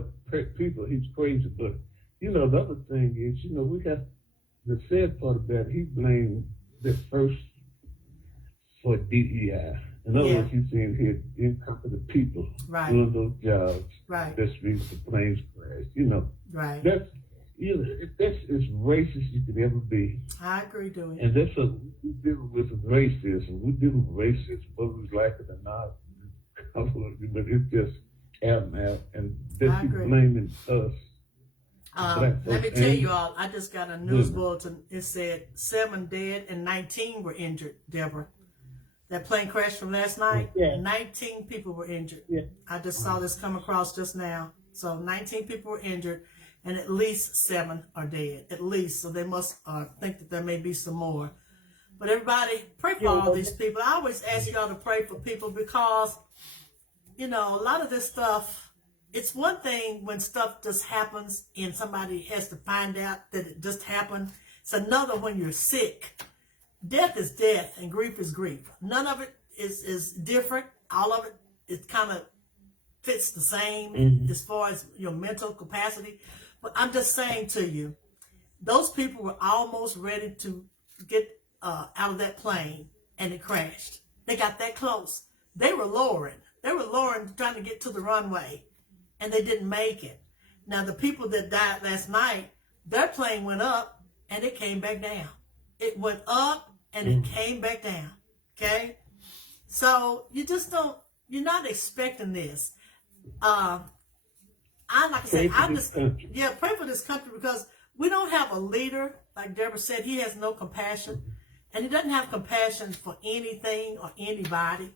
people. He's crazy, but the other thing is, we got the sad part about it, he blamed the first for DEI. In other words, he's saying here, incompetent people doing those jobs. Right. That's the reason the planes crashed. Right. That's as racist you can ever be. I agree, Dewey. And that's what we deal with racism. We deal with racism, whether we like it or not. But it's just out, and that's blaming us. Let me tell you all, I just got a news bulletin. It said 7 dead and 19 were injured, Deborah. That plane crash from last night, 19 people were injured. Yeah. I just saw this come across just now. So 19 people were injured, and at least 7 are dead. At least. So they must think that there may be some more. But everybody, pray for all these people. I always ask y'all to pray for people because, a lot of this stuff, it's one thing when stuff just happens and somebody has to find out that it just happened. It's another when you're sick. Death is death and grief is grief. None of it is different. All of it kind of fits the same as far as your mental capacity. But I'm just saying to you, those people were almost ready to get out of that plane and it crashed. They got that close. They were lowering, trying to get to the runway, and they didn't make it. Now, the people that died last night, their plane went up and it came back down. It went up and it came back down. Okay? So you're not expecting this. Pray for this country because we don't have a leader. Like Deborah said, he has no compassion. And he doesn't have compassion for anything or anybody.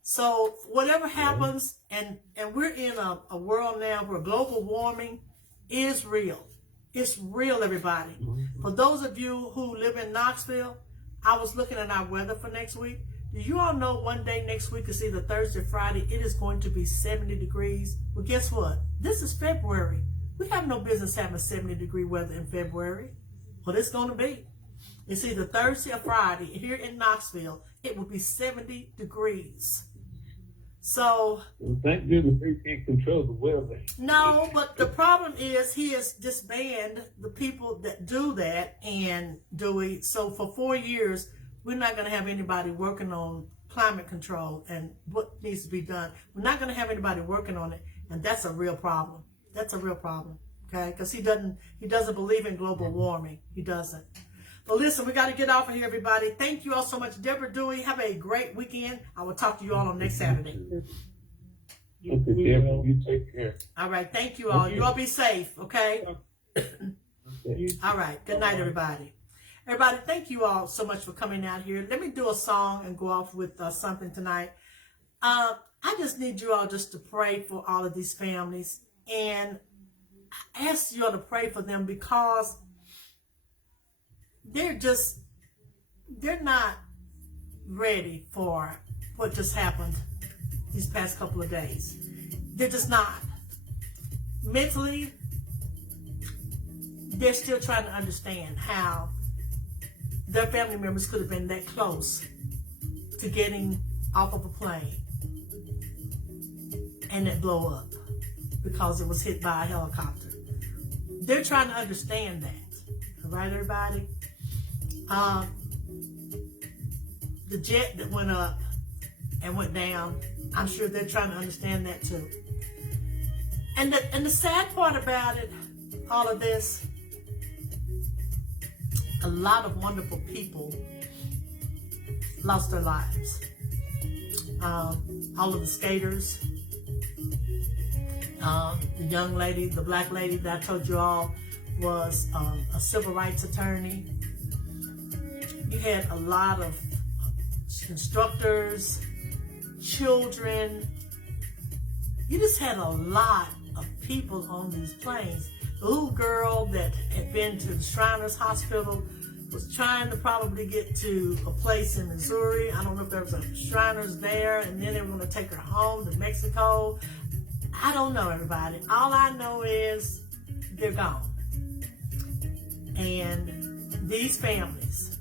So whatever happens, and we're in a world now where global warming is real. It's real, everybody. For those of you who live in Knoxville, I was looking at our weather for next week. Do you all know one day next week is either Thursday or Friday, it is going to be 70 degrees? Well, guess what? This is February. We have no business having 70-degree weather in February. Well, it's going to be. It's either Thursday or Friday. Here in Knoxville, it will be 70 degrees. So, thank goodness they can't control the weather. No, but the problem is he has disbanded the people that do that and do it. So for 4 years, we're not going to have anybody working on climate control and what needs to be done. We're not going to have anybody working on it, and that's a real problem. That's a real problem, okay? Because he doesn't believe in global warming. He doesn't. But listen, we got to get off of here, everybody. Thank you all so much. Deborah Dewey, have a great weekend. I will talk to you all on next Saturday. Okay, Deborah, you take care. All right, thank you all. You all be safe, okay? All right, good night, everybody. Everybody, thank you all so much for coming out here. Let me do a song and go off with something tonight. I just need you all just to pray for all of these families. And I ask you all to pray for them because they're not ready for what just happened these past couple of days. They're just not. Mentally, they're still trying to understand how their family members could have been that close to getting off of a plane and it blow up because it was hit by a helicopter. They're trying to understand that. All right, everybody? The jet that went up and went down, I'm sure they're trying to understand that too. And the sad part about it, all of this, a lot of wonderful people lost their lives. All of the skaters, the young lady, the black lady that I told you all was a civil rights attorney. You had a lot of instructors, children. You just had a lot of people on these planes. The little girl that had been to the Shriners Hospital, was trying to probably get to a place in Missouri. I don't know if there was a Shriners there, and then they were going to take her home to Mexico. I don't know, everybody. All I know is they're gone. And these families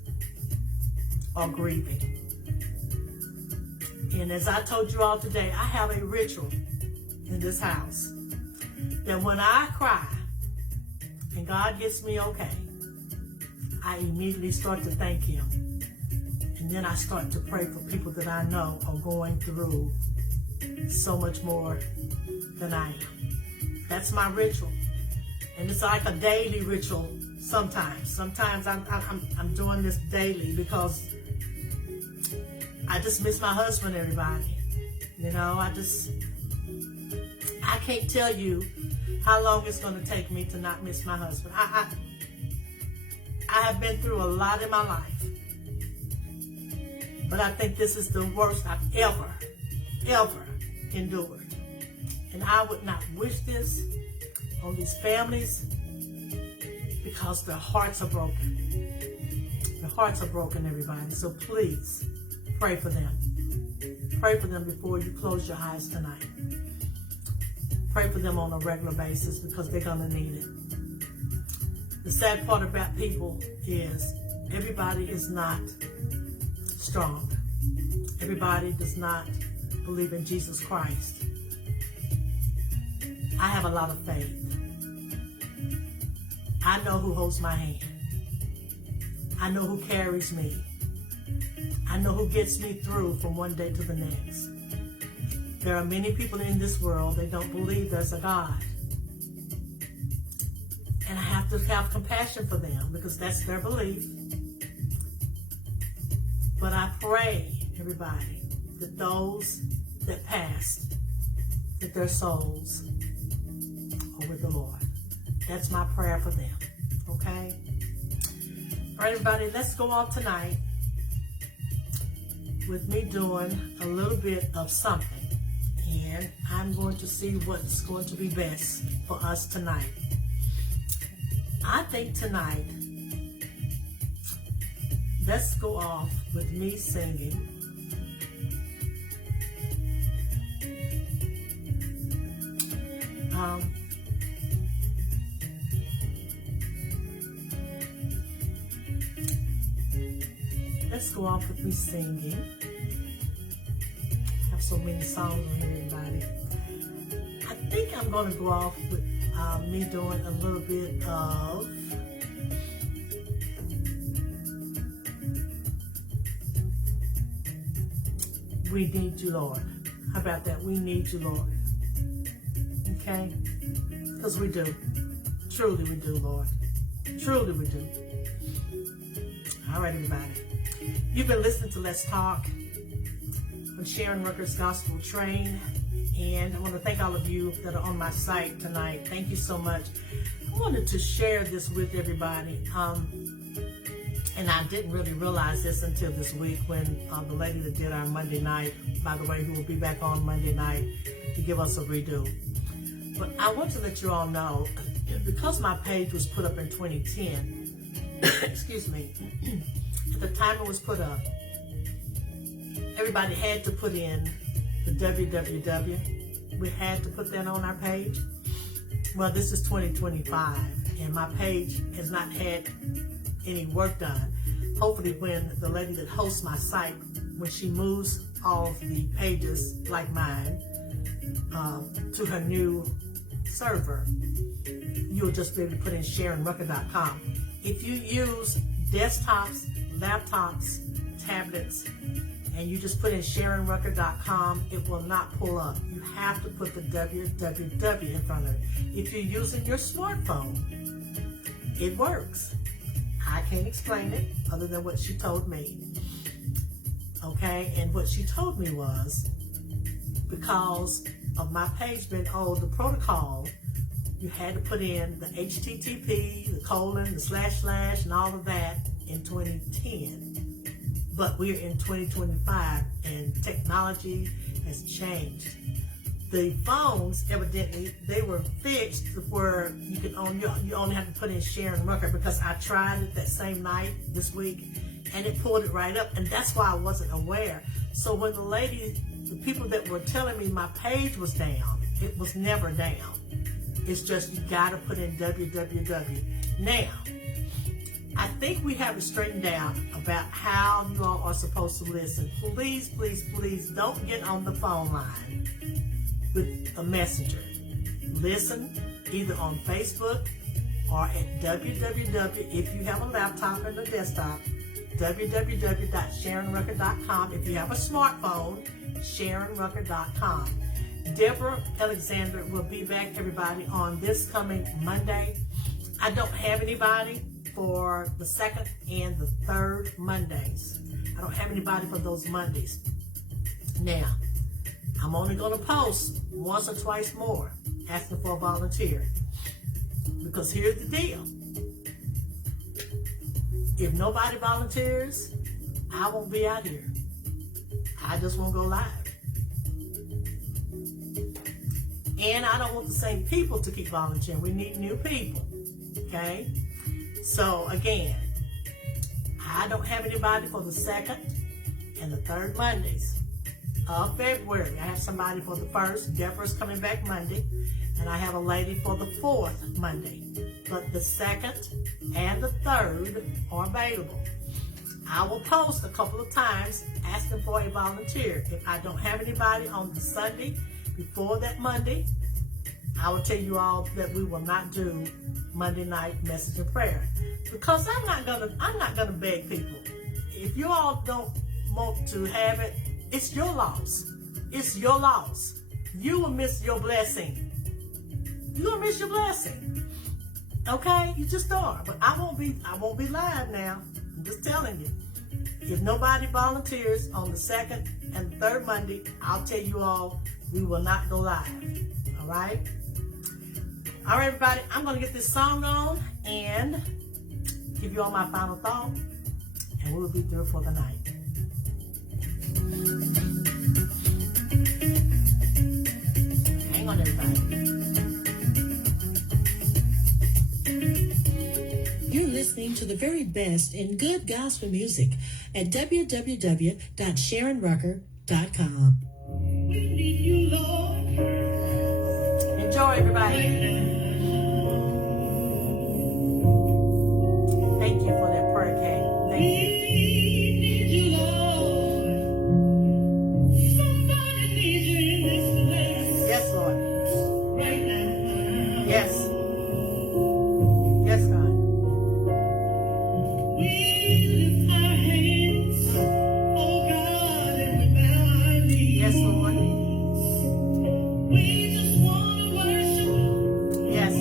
are grieving. And as I told you all today, I have a ritual in this house that when I cry and God gets me okay, I immediately start to thank Him. And then I start to pray for people that I know are going through so much more than I am. That's my ritual. And it's like a daily ritual sometimes. Sometimes I'm doing this daily because I just miss my husband, everybody. You know, I can't tell you how long it's going to take me to not miss my husband. I have been through a lot in my life, but I think this is the worst I've ever endured. And I would not wish this on these families because their hearts are broken. Their hearts are broken, everybody. So please pray for them. Pray for them before you close your eyes tonight. Pray for them on a regular basis because they're going to need it. The sad part about people is everybody is not strong. Everybody does not believe in Jesus Christ. I have a lot of faith. I know who holds my hand. I know who carries me. I know who gets me through from one day to the next. There are many people in this world that don't believe there's a God. And I have to have compassion for them because that's their belief. But I pray, everybody, that those that passed, that their souls are with the Lord. That's my prayer for them, okay? All right, everybody, let's go on tonight with me doing a little bit of something. And I'm going to see what's going to be best for us tonight. I think tonight, let's go off with me singing let's go off with me singing. I have so many songs on here, everybody. I think I'm going to go off with me doing a little bit of We Need You, Lord. How about that? We need you, Lord. Okay? Because we do. Truly we do, Lord. Truly we do. All right, everybody. You've been listening to Let's Talk on Sharon Rucker's Gospel Train. And I want to thank all of you that are on my site tonight. Thank you so much. I wanted to share this with everybody. And I didn't really realize this until this week when the lady that did our Monday night, by the way, who will be back on Monday night to give us a redo. But I want to let you all know, because my page was put up in 2010, excuse me, at the time it was put up, everybody had to put in the www. We had to put that on our page. Well, this is 2025, and my page has not had any work done. Hopefully when the lady that hosts my site, when she moves all of the pages like mine to her new server, you'll just be able to put in SharonRucker.com. If you use desktops, laptops, tablets, and you just put in SharonRucker.com, it will not pull up. You have to put the www in front of it. If you're using your smartphone, it works. I can't explain it other than what she told me. Okay, and what she told me was, because of my page being old, the protocol, you had to put in the HTTP, the colon, the / and all of that in 2010. But we're in 2025 and technology has changed. the phones, evidently, they were fixed where you could you only have to put in Sharon Rucker, because I tried it that same night this week and it pulled it right up, and that's why I wasn't aware. So when the people that were telling me my page was down, it was never down. It's just you gotta put in www. Now, I think we have it straightened out about how you all are supposed to listen. Please, please, please don't get on the phone line with a messenger. Listen either on Facebook or at www, if you have a laptop and a desktop, www.SharonRucker.com. If you have a smartphone, SharonRucker.com. Deborah Alexander will be back, everybody, on this coming Monday. I don't have anybody for the second and the third Mondays. I don't have anybody for those Mondays. Now, I'm only going to post once or twice more asking for a volunteer. Because here's the deal. If nobody volunteers, I won't be out here. I just won't go live. And I don't want the same people to keep volunteering. We need new people. Okay? So again, I don't have anybody for the second and the third Mondays of February. I have somebody for the first. Deborah's coming back Monday. And I have a lady for the fourth Monday. But the second and the third are available. I will post a couple of times asking for a volunteer. If I don't have anybody on the Sunday before that Monday, I will tell you all that we will not do Monday night message and prayer, because I'm not gonna beg people. If you all don't want to have it, it's your loss. It's your loss. You will miss your blessing. You're gonna miss your blessing. Okay? You just are. But I won't be live now. I'm just telling you. If nobody volunteers on the second and the third Monday, I'll tell you all we will not go live. Alright? Alright, everybody, I'm gonna get this song on and give you all my final thought, and we'll be through for the night. Hang on, everybody. You're listening to the very best in good gospel music at www.SharonRucker.com. Enjoy, everybody. Thank you for that prayer, Kay. Thank you. Yes, Lord. Yes. Yes, God. Yes, Lord. Yes.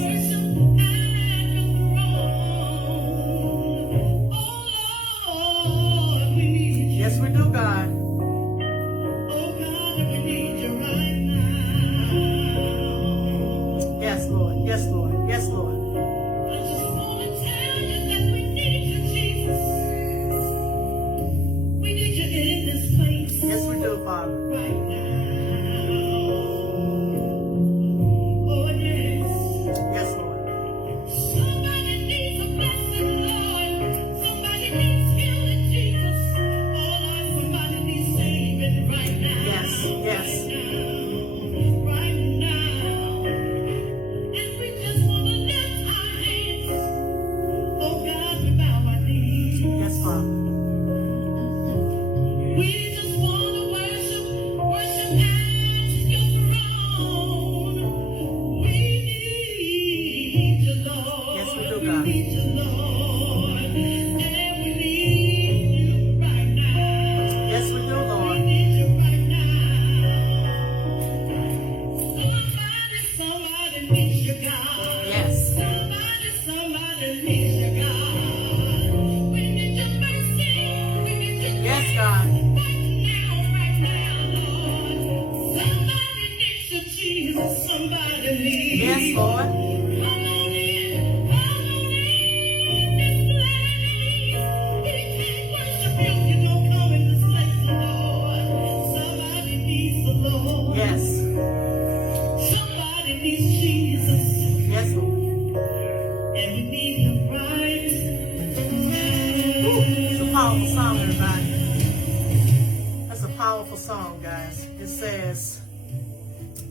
powerful song, guys. It says,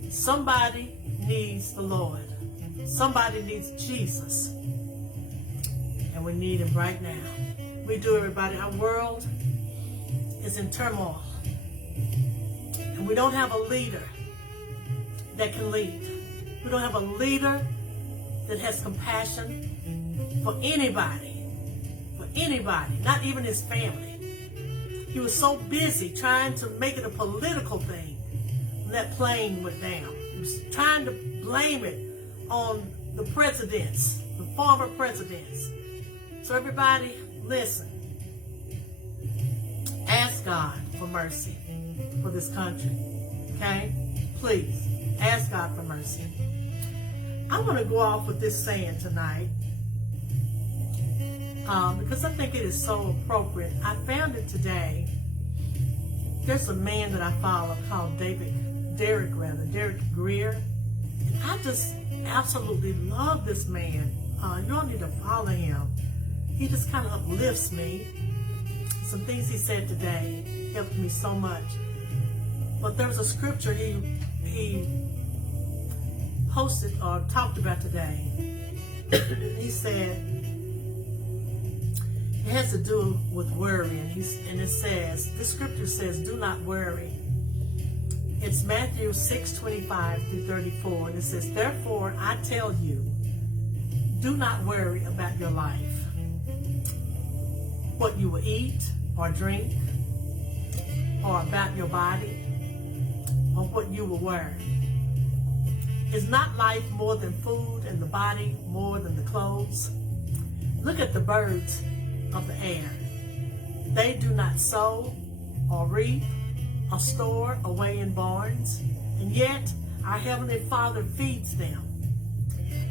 somebody needs the Lord. Somebody needs Jesus. And we need him right now. We do, everybody. Our world is in turmoil. And we don't have a leader that can lead. We don't have a leader that has compassion for anybody, not even his family. He was so busy trying to make it a political thing when that plane went down. He was trying to blame it on the presidents, the former presidents. So everybody, listen. Ask God for mercy for this country, okay? Please, ask God for mercy. I want to go off with this saying tonight because I think it is so appropriate. I found it today. There's a man that I follow called Derek Grier. I just absolutely love this man. You all need to follow him. He just kind of uplifts me. Some things he said today helped me so much. But there was a scripture he posted or talked about today. He said, it has to do with worrying. And it says, this scripture says, do not worry. It's Matthew 6:25 through 34. And it says, therefore I tell you, do not worry about your life, what you will eat or drink, or about your body, or what you will wear. Is not life more than food, and the body more than the clothes? Look at the birds of the air. They do not sow or reap or store away in barns, and yet our Heavenly Father feeds them.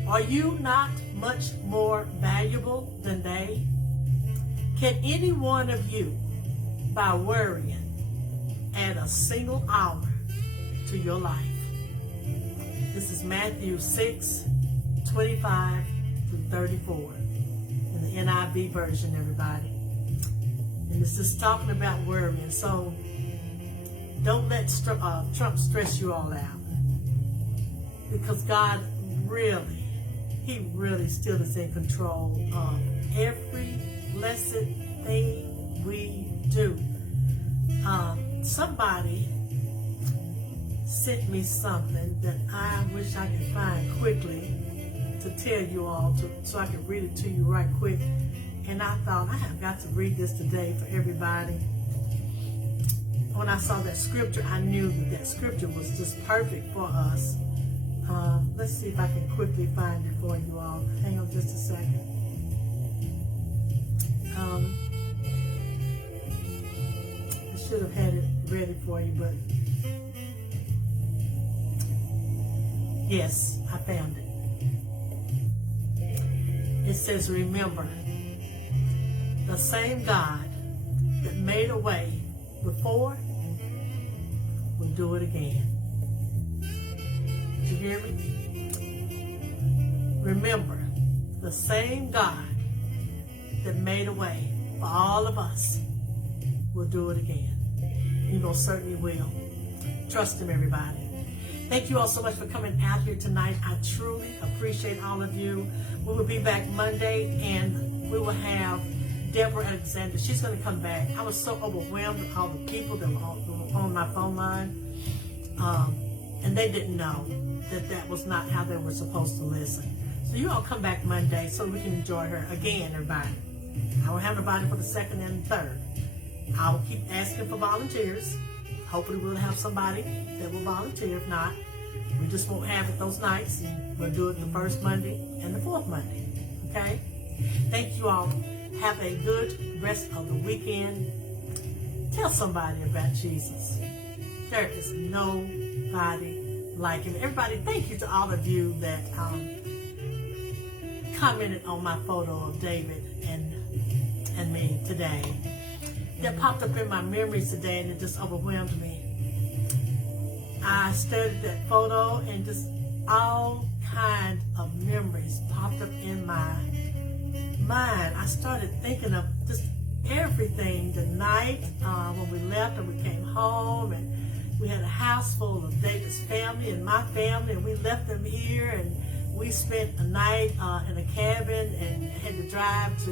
Are you not much more valuable than they? Can any one of you, by worrying, add a single hour to your life? This is Matthew 6:25 through 34 in the NIV version, everybody. And this is talking about worrying. So don't let Trump stress you all out, because God really, he really still is in control of every blessed thing we do. Somebody sent me something that I wish I could find quickly to tell you all, so I could read it to you right quick. And I thought, I have got to read this today for everybody. When I saw that scripture, I knew that scripture was just perfect for us. Let's see if I can quickly find it for you all. Hang on just a second. I should have had it ready for you, but yes, I found it. It says, remember, the same God that made a way before will do it again. Did you hear me? Remember, the same God that made a way for all of us will do it again. He most certainly will. Trust him, everybody. Thank you all so much for coming out here tonight. I truly appreciate all of you. We will be back Monday, and we will have Deborah Alexander. She's going to come back. I was so overwhelmed with all the people that were on my phone line, and they didn't know that was not how they were supposed to listen. So you all come back Monday so we can enjoy her again, everybody. I will have nobody for the second and third. I will keep asking for volunteers. Hopefully we'll have somebody that will volunteer. If not, we just won't have it those nights. We'll do it the first Monday and the fourth Monday. Okay? Thank you all. Have a good rest of the weekend. Tell somebody about Jesus. There is nobody like him. Everybody, thank you to all of you that commented on my photo of David and me today. That popped up in my memories today, and it just overwhelmed me. I studied that photo, and just all kind of memories popped up in my mind. I started thinking of just everything the night when we left and we came home, and we had a house full of David's family and my family, and we left them here, and we spent a night in a cabin and had to drive to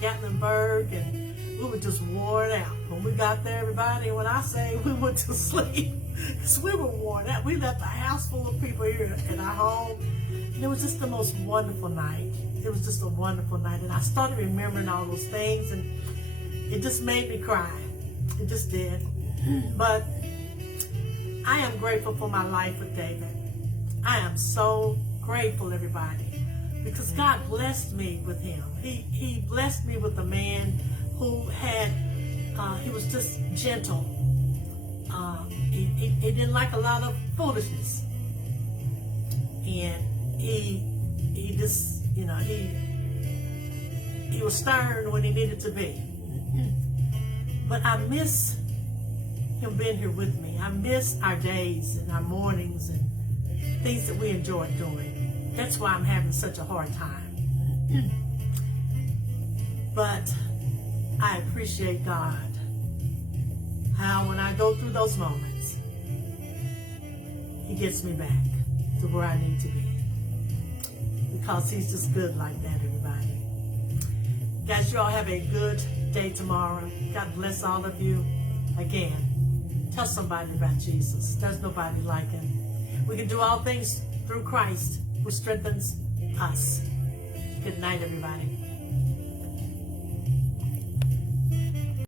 Gatlinburg, and we were just worn out. When we got there, everybody, when I say we went to sleep, because we were worn out. We left a house full of people here in our home, and it was just the most wonderful night. It was just a wonderful night, and I started remembering all those things, and it just made me cry. It just did. But I am grateful for my life with David. I am so grateful, everybody, because God blessed me with him. He blessed me with a man who had, he was just gentle. He didn't like a lot of foolishness. And he just, you know, he was stern when he needed to be. But I miss him being here with me. I miss our days and our mornings and things that we enjoyed doing. That's why I'm having such a hard time. But I appreciate God, how when I go through those moments, he gets me back to where I need to be. Because he's just good like that, everybody. Guys, you all have a good day tomorrow. God bless all of you. Again, tell somebody about Jesus. There's nobody like him. We can do all things through Christ, who strengthens us. Good night, everybody.